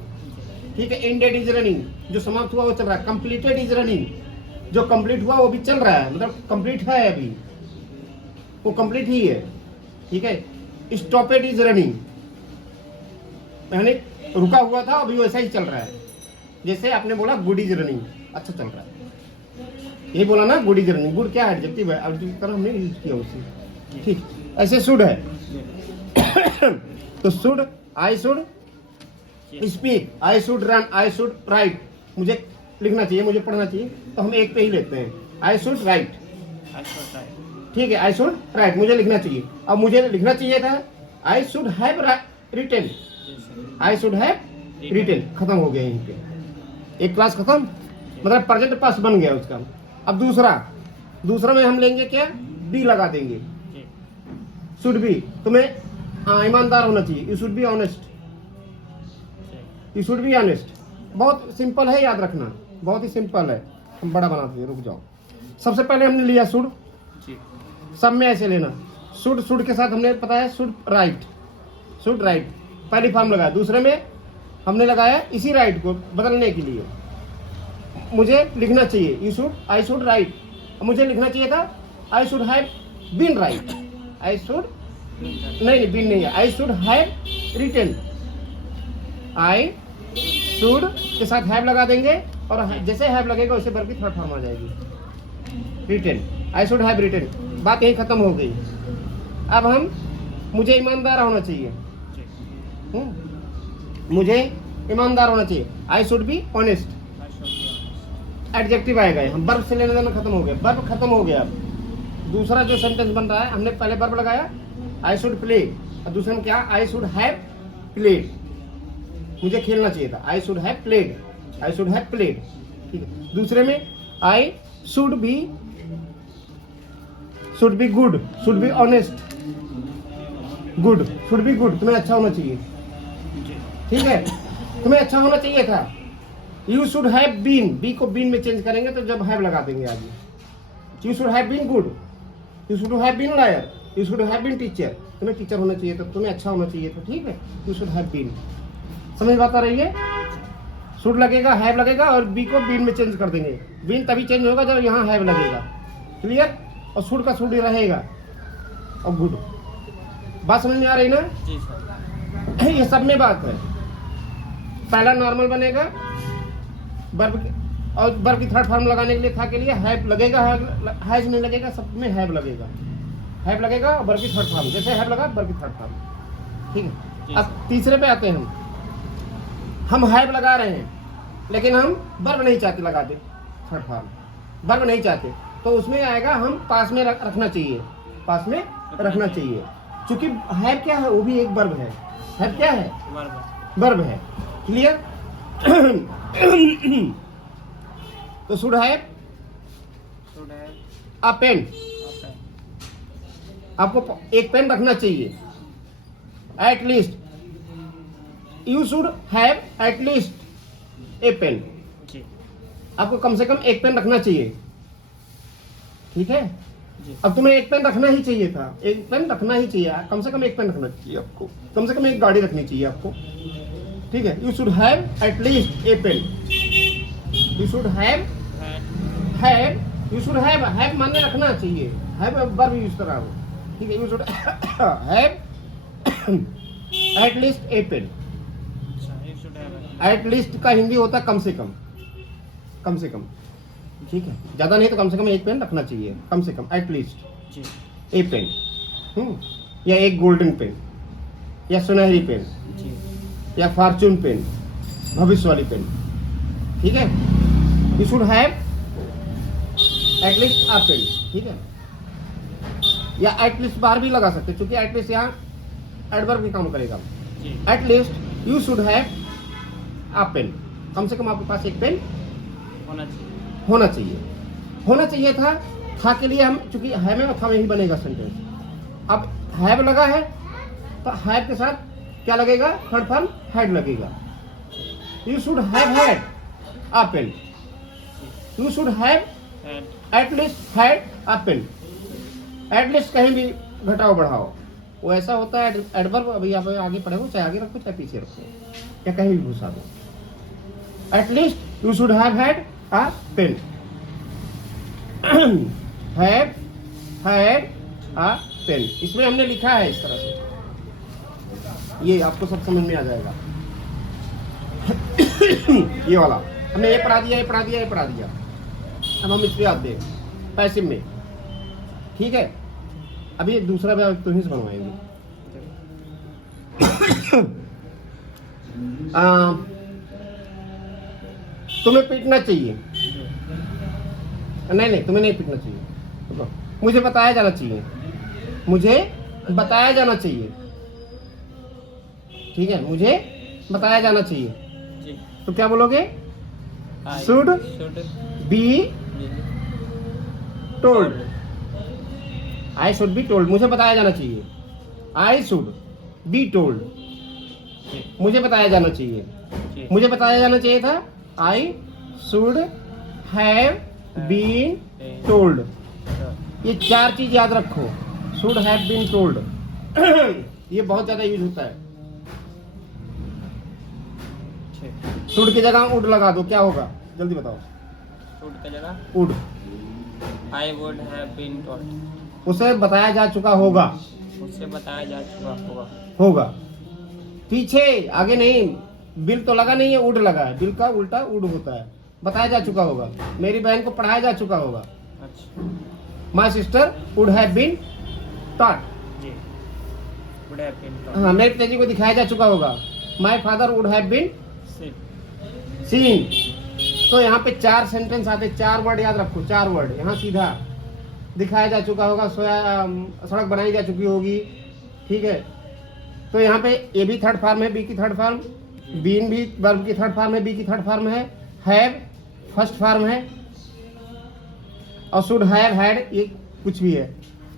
ठीक है। एंडेड इज रनिंग, जो समाप्त हुआ वो चल रहा है। कंप्लीटेड इज रनिंग, जो कंप्लीट हुआ वो भी चल रहा है, मतलब कंप्लीट है अभी, वो कंप्लीट ही है। ठीक है। स्टॉपेड इज रनिंग, यानी रुका हुआ था अभी वैसा ही चल रहा है। जैसे आपने बोला गुड इज रनिंग, अच्छा चल रहा है, यही बोला ना, गुड इज रनिंग। गुड क्या है? एडजेक्टिव है, एडजेक्टिव की तरह हमने यूज किया उसे। ठीक, ऐसे शुड है। तो should, I should speak, I should run, I should write, मुझे लिखना चाहिए, मुझे पढ़ना चाहिए, तो हम एक पे ही लेते हैं, आई शुड राइट। ठीक है। आई शुड राइट, मुझे लिखना चाहिए। अब मुझे लिखना चाहिए था I should have written, I should have written, खत्म हो गया यहीं पे, एक क्लास खत्म, मतलब प्रेजेंट पास्ट बन गया उसका। अब दूसरा में हम लेंगे क्या? बी लगा देंगे। शुड बी, तुम्हें ईमानदार होना चाहिए, you should be honest, you should be honest. बहुत सिंपल है, याद रखना, बहुत ही सिंपल है। हम बड़ा बनाते हैं, रुक जाओ। सबसे पहले हमने लिया शुड, सब में ऐसे लेना। शुड के साथ हमने पता है शुड राइट, शुड राइट पहली फॉर्म लगाया। दूसरे में हमने लगाया इसी राइट को बदलने के लिए, मुझे लिखना चाहिए you should, I should write, मुझे लिखना चाहिए था I should have been write, I should नहीं, बीन नहीं है, I should have written. I should के साथ हैव लगा देंगे और जैसे हैव लगेगा वैसे वर्ब की थर्ड फॉर्म आ जाएगी, written. I should have written, बात यही खत्म हो गई। अब हम, मुझे ईमानदार होना चाहिए, मुझे ईमानदार होना चाहिए, I should be honest, adjective आएगा। हम वर्ब से लेने देना खत्म हो गया, वर्ब खत्म हो गया। दूसरा जो सेंटेंस बन रहा है, हमने पहले वर्ब लगाया आई शुड प्ले, और दूसरे में क्या? आई शुड हैव प्लेड, मुझे खेलना चाहिए था, I should have played, I should have played. ठीक है। दूसरे में I should be good, should be honest, good, should be good, तुम्हें अच्छा होना चाहिए। ठीक है, तुम्हें अच्छा होना चाहिए था। You should have been, be को बीन में चेंज करेंगे तो जब हैव लगा देंगे आगे। You should have been good, you should have been liar, you should have been teacher, तुम्हें टीचर होना चाहिए था, तुम्हें अच्छा होना चाहिए था। ठीक है। यू शुड हैव बीन, समझ बात आ रही है? शुड लगेगा, हैव लगेगा और बी को बीन में चेंज कर देंगे। बीन तभी चेंज होगा जब यहाँ हैव लगेगा। क्लियर? और शुड का शुड ही रहेगा और गुड। बात समझ में आ रही ना? जी सर। ये सब में बात है। पहला नॉर्मल बनेगा, वर्ब और वर्ब की थर्ड फॉर्म लगाने के लिए था के लिए हैव लगेगा, हैज नहीं लगेगा, सब में हैव लगेगा। हैव लगेगा, वर्ब की थर्ड फॉर्म, जैसे हैव लगा वर्ब की थर्ड फॉर्म, ठीक है। जी अब तीसरे पे आते हैं हम हैव लगा रहे हैं लेकिन हम वर्ब नहीं चाहते लगा दे थर्ड फॉर्म, वर्ब नहीं चाहते, तो उसमें आएगा हम पास में रखना चाहिए, पास में रखना चाहिए, क्योंकि हैव क्या है, वो भी एक वर्ब है, हैव क्या है, वर्ब वर्ब है, क्लियर। तो should have should have a pen, okay आपको एक पेन रखना चाहिए, at least, you should have at least a pen, जी आपको कम से कम एक पेन रखना चाहिए, ठीक है। जी अब तुम्हें एक पेन रखना ही चाहिए था, एक पेन रखना ही चाहिए, कम से कम एक पेन रखना चाहिए आपको, कम से कम एक गाड़ी रखनी चाहिए आपको, ठीक है। You should have at least a pen, you should have you should have माने रखना चाहिए, हैव वर्ब यूज कर रहा हो, ठीक है। You should have at least a pen, अच्छा you should have at least का हिंदी होता है कम से कम, कम से कम, ठीक है, ज्यादा नहीं तो कम से कम एक पेन रखना चाहिए, कम से कम एट लीस्ट जी ए पेन, या एक गोल्डन पेन, या सुनहरी पेन, जी या फॉर्चून पेन, भविष्य वाली पेन, ठीक है। You should have at least a pen, ठीक है, या एटलीस्ट बार भी लगा सकते, क्योंकि एटलीस्ट यहाँ एडवर्ब भी काम करेगा। जी at least you should have a pen, कम से कम आपके पास एक पेन होना चाहिए होना चाहिए, होना चाहिए था के लिए हम, चूंकि है में और था में ही बनेगा सेंटेंस, अब हैव लगा है तो हैव के साथ क्या लगेगा, थर्ड फॉर्म हैड लगेगा। You should have had a pen, you should have and at least had a pen, at least कहीं भी घटाओ बढ़ाओ, वो ऐसा होता है एडवर्ब, अभी आप आगे पढ़े हो, चाहे आगे रखो चाहे पीछे रखो, या कहीं भी घुसा दो। At least you should have had a pen, had a pen, इसमें हमने लिखा है इस तरह से, ये आपको सब समझ में आ जाएगा। ये वाला हमने ये पढ़ा दिया, ये पढ़ा दिया, ये पढ़ा दिया, अब हम इस पे आते हैं पैसिव में, ठीक है। अभी एक दूसरा भी तुम ही से बनवाएंगे। तुम्हें पीटना चाहिए, नहीं तुम्हें नहीं पीटना चाहिए, रुको। मुझे बताया जाना चाहिए, मुझे बताया जाना चाहिए, ठीक है, मुझे बताया जाना चाहिए, जी तो क्या बोलोगे, आई Should should be told, I should be told, मुझे बताया जाना चाहिए, आई शुड बी टोल्ड, जी मुझे बताया जाना चाहिए, जी मुझे बताया जाना चाहिए था, I should have been told, ये चार चीज याद रखो, शुड हैव बीन टोल्ड, ये बहुत ज्यादा यूज होता है। ठीक शुड की जगह उड लगा दो, क्या होगा जल्दी बताओ, शुड की जगह would, I would have been told, उसे बताया जा चुका होगा, उससे बताया जा चुका होगा होगा, पीछे आगे नहीं, बिल तो लगा नहीं है, उड लगा है, बिल का उल्टा उड होता है, बताया जा चुका होगा, मेरी बहन को पढ़ाया जा चुका होगा, अच्छा my sister would have been taught, जी वुड हैव बीन टोल्ड हाँ मेरे पिताजी को दिखाया जा चुका होगा, my father would have been sit seen. तो यहाँ पे चार सेंटेंस आते, चार वर्ड याद रखो, चार वर्ड, यहाँ सीधा दिखाया जा चुका होगा, सड़क बनाई जा चुकी होगी, ठीक है। तो यहाँ पे ए भी थर्ड फॉर्म है, बी की थर्ड फॉर्म, बीन भी वर्ब की थर्ड फॉर्म है, बी की थर्ड फॉर्म है, हैव फर्स्ट फॉर्म है, और शुड हैव हैड ये कुछ भी है।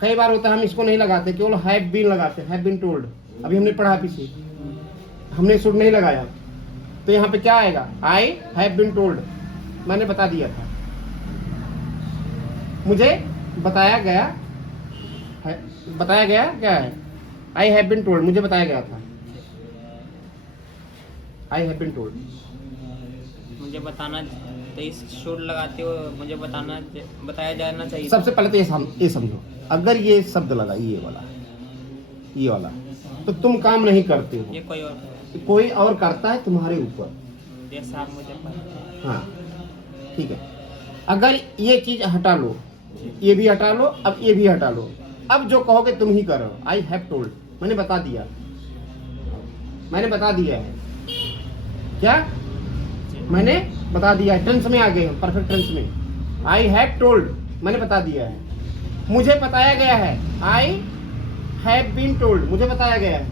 कई बार होता है हम इसको नहीं लगाते, केवल हैव बीन लगाते, हैव बीन टोल्ड, अभी हमने पढ़ा पीछे, हमने शुड नहीं लगाया, तो यहाँ पे क्या आएगा, आई हैव बीन टोल्ड, मैंने बता दिया था, मुझे बताया गया है, बताया गया क्या है, आई हैव बीन टोल्ड, मुझे बताया गया था, आई हैव बीन टोल्ड, मुझे बताना, तो इस शुड लगाते हो, मुझे बताया जाना चाहिए। सबसे पहले तो ये समझो, अगर ये शब्द लगा ये वाला तो तुम काम नहीं करते हो, ये कोई और करता है तुम्हारे ऊपर, जैसा आप मुझे पता हाँ ठीक है। अगर ये चीज हटा लो, ये भी हटा लो, अब ये भी हटा लो, अब जो कहोगे तुम ही करो। आई हैव टोल्ड, मैंने बता दिया, मैंने बता दिया है। क्या मैंने बता दिया है, टेंस में आ गए हम, परफेक्ट टेंस में। आई हैव टोल्ड, मैंने बता दिया है। मुझे बताया गया है, आई हैव बीन टोल्ड, मुझे बताया गया है।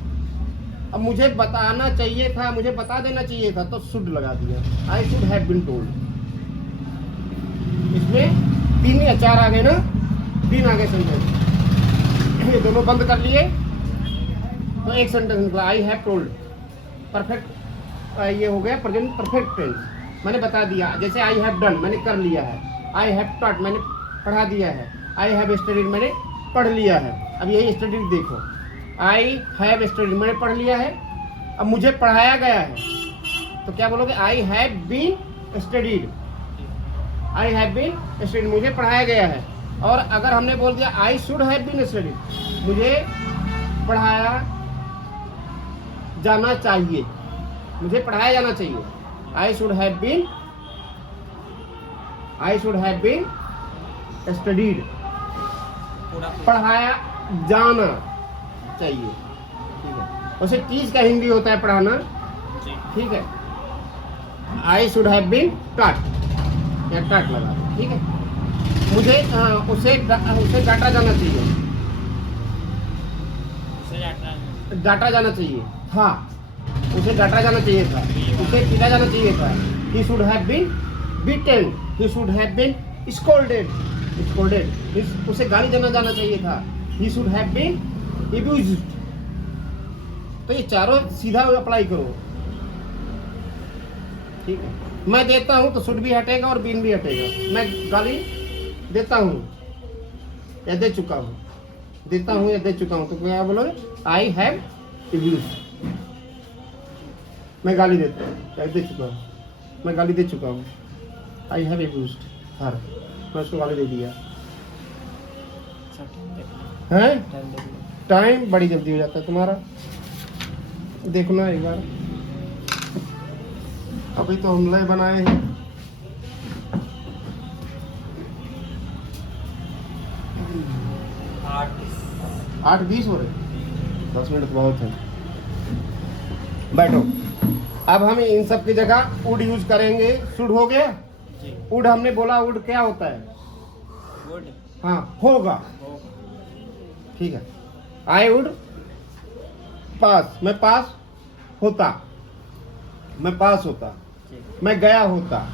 अब मुझे बताना चाहिए था, मुझे बता देना चाहिए था, तो शुड लगा दिया, I should have been told. इसमें 3 या 4 आ गए ना, 3 आ गए सेंटेंस। ये दोनों बंद कर लिए तो एक सेंटेंस निकला, आई हैव टोल्ड। परफेक्ट ये हो गया प्रेजेंट परफेक्ट टेंस, मैंने बता दिया। जैसे आई हैव डन, मैंने कर लिया है। आई हैव टॉट, मैंने पढ़ा दिया है। आई हैव स्टडीड, मैंने पढ़ लिया है। अब यही स्टडीड देखो, आई हैव स्टडीड, मैंने पढ़ लिया है। अब मुझे पढ़ाया गया है, तो क्या बोलोगे? I have been studied, I have been studied, मुझे पढ़ाया गया है। और अगर हमने बोल दिया I should have been studied, मुझे पढ़ाया जाना चाहिए, मुझे पढ़ाया जाना चाहिए। I should have been studied, पढ़ाया जाना चाहिए। ठीक है, उसे चीज का हिंदी होता है पढ़ाना। ठीक है, I should have been taught या टॉट लगा दो। ठीक है, मुझे उसे डांटा जाना चाहिए, डांटा जाना चाहिए था, उसे डांटा जाना चाहिए था, उसे पीटा जाना चाहिए था। He should have been beaten, he should have been scolded, उसे गाली देना जाना चाहिए था। He should have been abused. तो ये चारों सीधा अप्लाई करो। ठीक है, मैं देता हूं तो शुड भी हटेगा और बीन भी हटेगा। मैं गाली देता हूं या दे चुका हूं, देता हूं या दे चुका हूं, तो क्या बोलोगे? I have abused. मैं गाली देता हूँ या दे चुका हूँ, मैं गाली दे चुका हूँ। आई हैव अब्यूज्ड हर, मैं उसको गाली दे दिया है। टाइम बड़ी जल्दी हो जाता है तुम्हारा, देखना एक बार। अभी तो हम लय बनाए हैं। आठ 20 हो रहे, 10 मिनट बहुत है। बैठो, अब हम इन सब की जगह वुड यूज करेंगे। शुड हो गया, वुड हमने बोला, वुड क्या होता है? हाँ, होगा। ठीक है, आई वुड पास, मैं पास होता, मैं पास होता। मैं गया होता,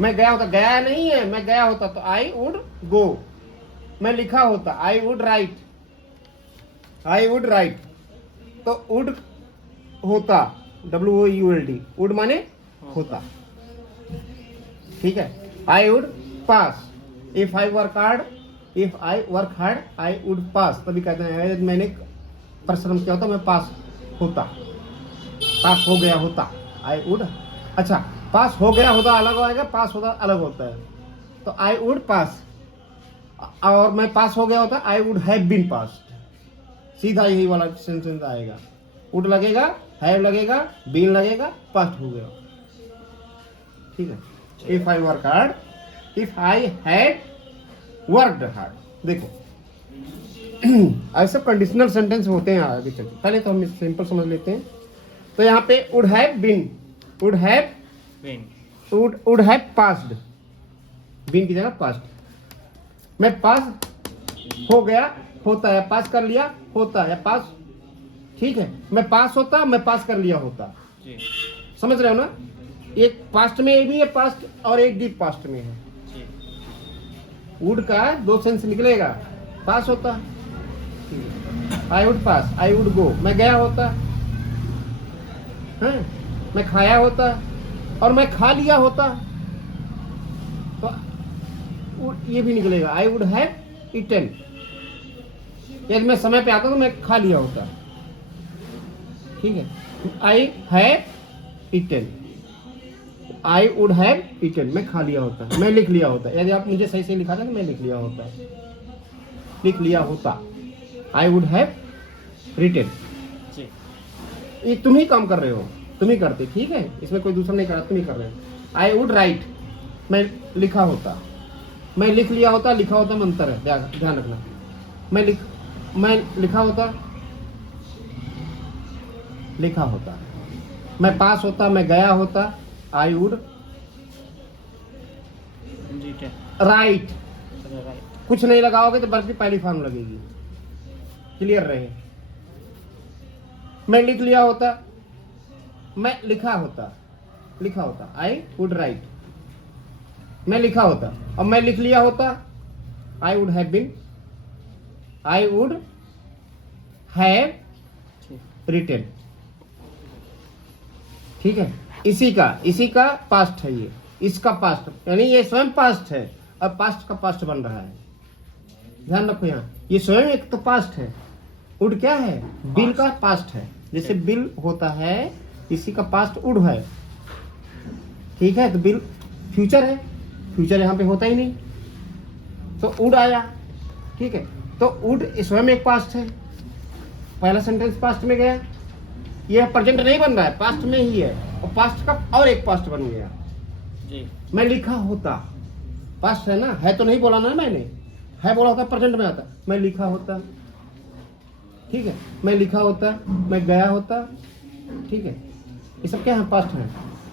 मैं गया होता, गया नहीं है, मैं गया होता, तो आई वुड गो। मैं लिखा होता, I would write, I would write. तो वुड होता, WOULD, वुड माने होता। ठीक है, I would pass, if I work hard, if I work hard I would पास। तभी कहते हैं मैंने परिश्रम किया होता, मैं पास होता, पास हो गया होता, आई वुड। अच्छा, पास हो गया होता अलग आएगा, पास होता अलग होता है। तो आई वुड पास, और मैं पास हो गया होता, I would have been passed. सीधा यही वाला सेंटेंस आएगा, वुड लगेगा, हैव लगेगा, बीन लगेगा, पास्ट हो गया। ठीक है, if I work hard, if I had worked hard. देखो ऐसे कंडीशनल सेंटेंस होते हैं आगे चल के। पहले तो हम सिंपल समझ लेते हैं। तो यहाँ पे would have been, would have passed, been की जगह पास्ट। मैं पास हो गया होता है, पास कर लिया होता है, पास। ठीक है, मैं पास होता, मैं पास कर लिया होता। समझ रहे हो ना? एक पास्ट में भी है पास्ट और एक डीप पास्ट में है। वुड का 2 सेंस निकलेगा, पास होता, I would pass, I would go. मैं गया होता है, मैं खाया होता और मैं खा लिया होता, तो ये भी निकलेगा, आई वुड हैव ईटन। यदि मैं समय पे आता तो मैं खा लिया होता। ठीक है, I have eaten, I would have eaten, मैं खा लिया होता, मैं लिख लिया होता। यदि आप मुझे सही से लिखा था तो मैं लिख लिया होता, लिख लिया होता। I would have written. ये तुम ही काम कर रहे हो, तुम ही करते। ठीक है, इसमें कोई दूसरा नहीं कर रहा, तुम ही कर रहे हो। आई वुड राइट, मैं लिखा होता, मैं लिख लिया होता, लिखा होता में अंतर है, ध्यान रखना। मैं लिखा होता, लिखा होता। मैं पास होता, मैं गया होता, आई वुड रिटर्न। राइट। अच्छा राइट। कुछ नहीं लगाओगे तो बस की पहली फॉर्म लगेगी। क्लियर रहे। मैं लिख लिया होता, मैं लिखा होता, लिखा होता, आई वुड राइट। मैं लिखा होता, अब मैं लिख लिया होता, I would have been, I would have ठीक। रिटन। ठीक है, इसी का पास्ट है ये, इसका पास्ट यानी ये स्वयं पास्ट है, अब पास्ट का पास्ट बन रहा है। ध्यान रखो यहाँ, ये स्वयं एक तो पास्ट है। उड क्या है? बिल का पास्ट है। जैसे बिल होता है, इसी का पास्ट उड है। ठीक है, तो बिल फ्यूचर है, फ्यूचर यहाँ पे होता ही नहीं, तो उड आया। ठीक है, तो उड स्वयं एक पास्ट है, पहला सेंटेंस पास्ट में गया। ये प्रेजेंट नहीं बन रहा है, पास्ट में ही है, और पास्ट का और एक पास्ट बन गया। जी। मैं लिखा होता, पास्ट है ना, है तो नहीं बोला ना मैंने, है बोला होता प्रेजेंट में आता। मैं लिखा होता, ठीक है, मैं लिखा होता, मैं गया होता। ठीक है, ये सब क्या है? पास्ट है।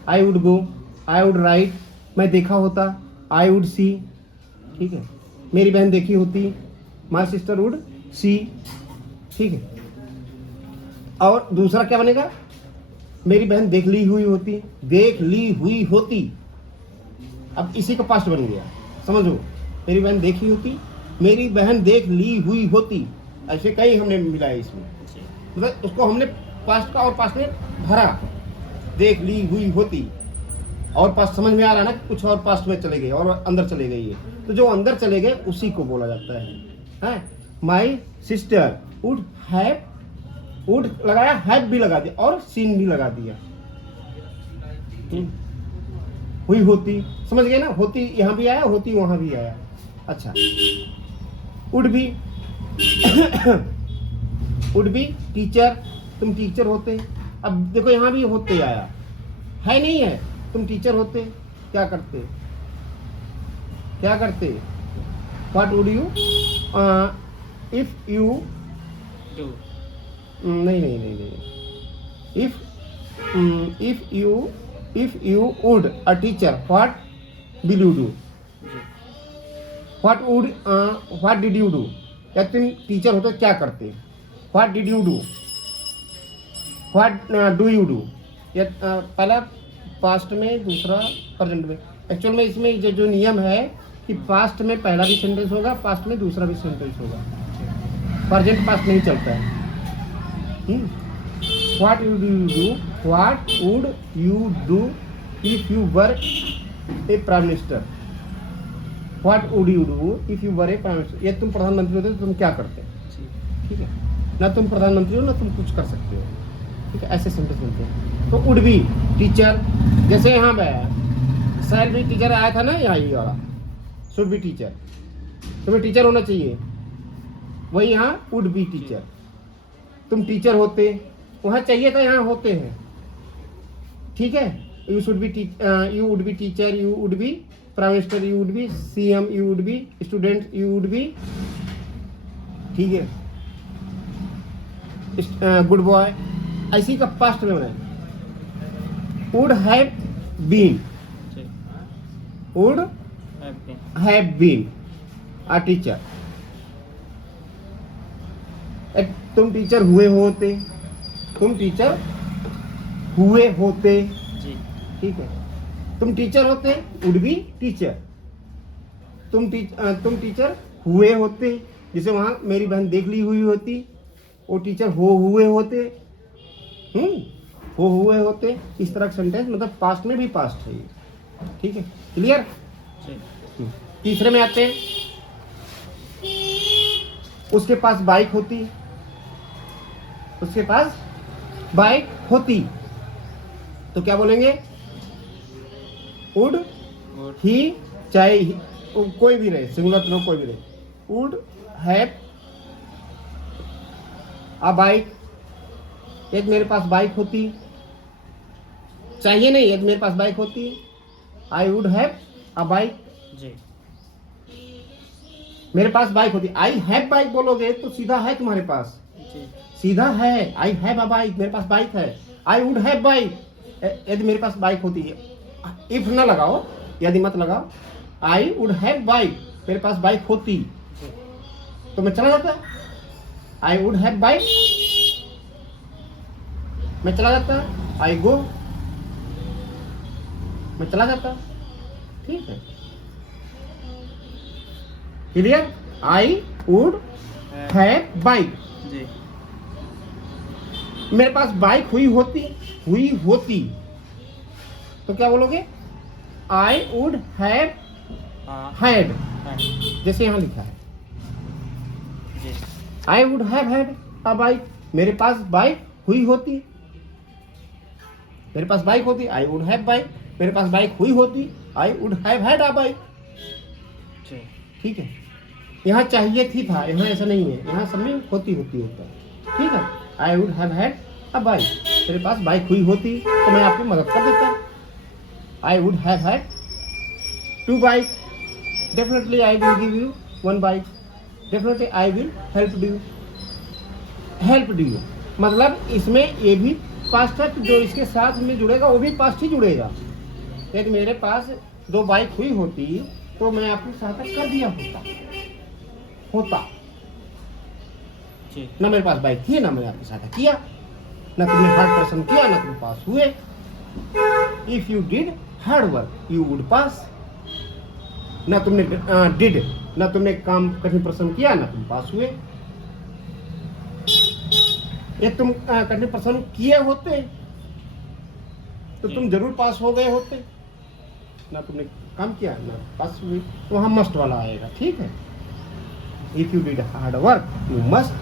I would go, I would write. मैं देखा होता, आई वुड सी। ठीक है, मेरी बहन देखी होती, माई सिस्टर वुड सी। ठीक है, और दूसरा क्या बनेगा? मेरी बहन देख ली हुई होती, देख ली हुई होती। अब इसी का पास्ट बन गया, समझो। मेरी बहन देखी होती, मेरी बहन देख ली हुई होती। ऐसे कई हमने मिलाया इसमें, मतलब उसको हमने पास्ट का और पास्ट में भरा। देख ली हुई होती, और पास्ट समझ में आ रहा है ना, कुछ और पास्ट में चले गए और अंदर चले गए। ये तो जो अंदर चले गए उसी को बोला जाता है। My sister would have, would लगाया, हैव भी लगा दिया, और सीन भी लगा दिया। हुई होती, समझ गए ना? होती यहाँ भी आया, होती वहां भी आया। अच्छा, वुड भी वुड भी टीचर, तुम टीचर होते। अब देखो यहाँ भी होते आया, है नहीं है, तुम टीचर होते, क्या करते? क्या करते? What would you if you, do. नहीं नहीं नहीं नहीं, if you would a teacher, what will you do? What did you do? या तुम टीचर होते क्या करते? What did you do, what do you do. या पहला पास्ट में, दूसरा प्रेजेंट में। एक्चुअल में इसमें जो नियम है कि पास्ट में पहला भी सेंटेंस होगा, पास्ट में दूसरा भी सेंटेंस होगा, प्रेजेंट पास्ट नहीं चलता है। What you do, what would you do if you were A prime minister. What would you do if you were A prime minister. ये तुम प्रधानमंत्री होते तो तुम क्या करते? ठीक है, ना तुम प्रधानमंत्री हो ना तुम कुछ कर सकते हो। ठीक है, ऐसे सेंटेंस बनते हैं। तो वुड बी टीचर, जैसे यहाँ पे आया, शैल भी टीचर आया था ना, यहाँ ये वाला शुड बी टीचर, तुम्हें टीचर होना चाहिए, वही यहाँ वुड बी टीचर। तुम टीचर होते, वहाँ चाहिए था, यहाँ होते हैं। ठीक है, you should be, you would be teacher, you would be prime minister, you would be CM, you would be student, you would be, ठीक है, गुड बॉय। ऐसी का पास्ट में बनाए। Would have been, would have been a teacher. तुम teacher हुए होते, तुम टीचर हुए होते। जी। ठीक है, तुम टीचर होते, वुड बी टीचर। तुम टीचर हुए होते, जैसे वहां मेरी बहन देख ली हुई होती, वो टीचर हो हुए होते। हो हुए होते, इस तरह का सेंटेंस, मतलब पास्ट में भी पास्ट है ये। ठीक है, क्लियर? तीसरे में आते हैं, उसके पास बाइक होती, उसके पास बाइक होती, तो क्या बोलेंगे? वुड ही, चाहे कोई भी रहे, सिंगुलर नो कोई भी रहे, वुड हैव अ बाइक। यदि मेरे पास बाइक होती, चाहिए नहीं, यदि मेरे पास बाइक होती, I would have a bike. जी। मेरे पास बाइक होती, आई हैव बाइक बोलोगे तो सीधा है तुम्हारे पास, जी सीधा है। आई हैव अ बाइक, मेरे पास बाइक है। आई वुड हैव बाइक, यदि मेरे पास बाइक होती है, इफ ना लगाओ, यदि मत लगाओ। आई वुड हैव बाइक, मेरे पास बाइक होती जी तो मैं चला जाता। आई वुड हैव बाइक, मैं चला जाता। आई गो, मैं चला जाता। ठीक है, clear. I would have bike, जी मेरे पास बाइक हुई होती तो क्या बोलोगे? आई वुड हैव हाँ हैड, हाँ, जैसे यहाँ लिखा है। जी I would have had a bike, मेरे पास बाइक हुई होती, मेरे पास बाइक होती। आई वुड हैव बाइक, मेरे पास बाइक हुई होती। I would have had a bike. जी ठीक है, यहाँ चाहिए थी था, यहाँ ऐसा नहीं है, यहाँ सब में होती होता है। ठीक है, आई would have had a bike, मेरे पास बाइक हुई होती तो मैं आपकी मदद कर देता। आई would have had 2 bike, definitely I will give you 1 bike, definitely I will help do you. मतलब इसमें ये भी पास्ट है, जो इसके साथ में जुड़ेगा वो भी पास्ट ही जुड़ेगा। यदि मेरे पास 2 बाइक हुई होती तो मैं आपकी सहायता कर दिया होता। जी ना मेरे पास बाइक थी, ना मैंने आपकी सहायता किया, ना तुमने हार्ड पर्सन किया, ना तुम पास हुए। If you did hard work you would पास। ना तुमने डिड, ना तुमने काम कठिन परिश्रम किया, ना तुम पास हुए। ये तुम कठिन परिश्रम किए होते तो तुम जरूर पास हो गए होते। ना तुमने काम किया, ना पास हुए, तो वहां मस्ट वाला आएगा। ठीक है, if you did hard work you must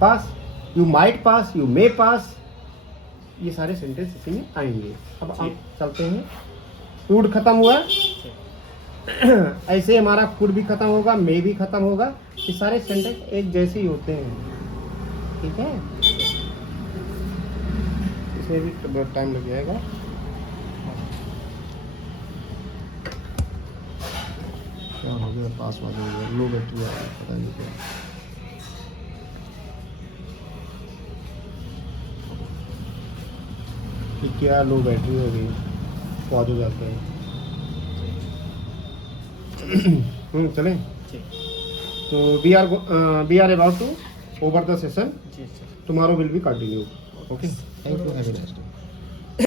pass, you might pass, you may pass. ये सारे सेंटेंस इसी में आएंगे। अब जी। आप चलते हैं। फूड खत्म हुआ, जी ऐसे हमारा फूड भी खत्म होगा, मे भी खत्म होगा। ये सारे सेंटेंस एक जैसे ही होते हैं। ठीक है, इसमें भी तो बहुत टाइम लग जाएगा। क्या हो गया, पासवर्ड हो गया, लो बैटरी आ गई, पता नहीं क्या। कि क्या लो बैटरी हो गई, पौध हो जाते हैं। चलें। जी तो we are about to over the session. जी sir tomorrow will be continue. Okay, thank you, have a nice day.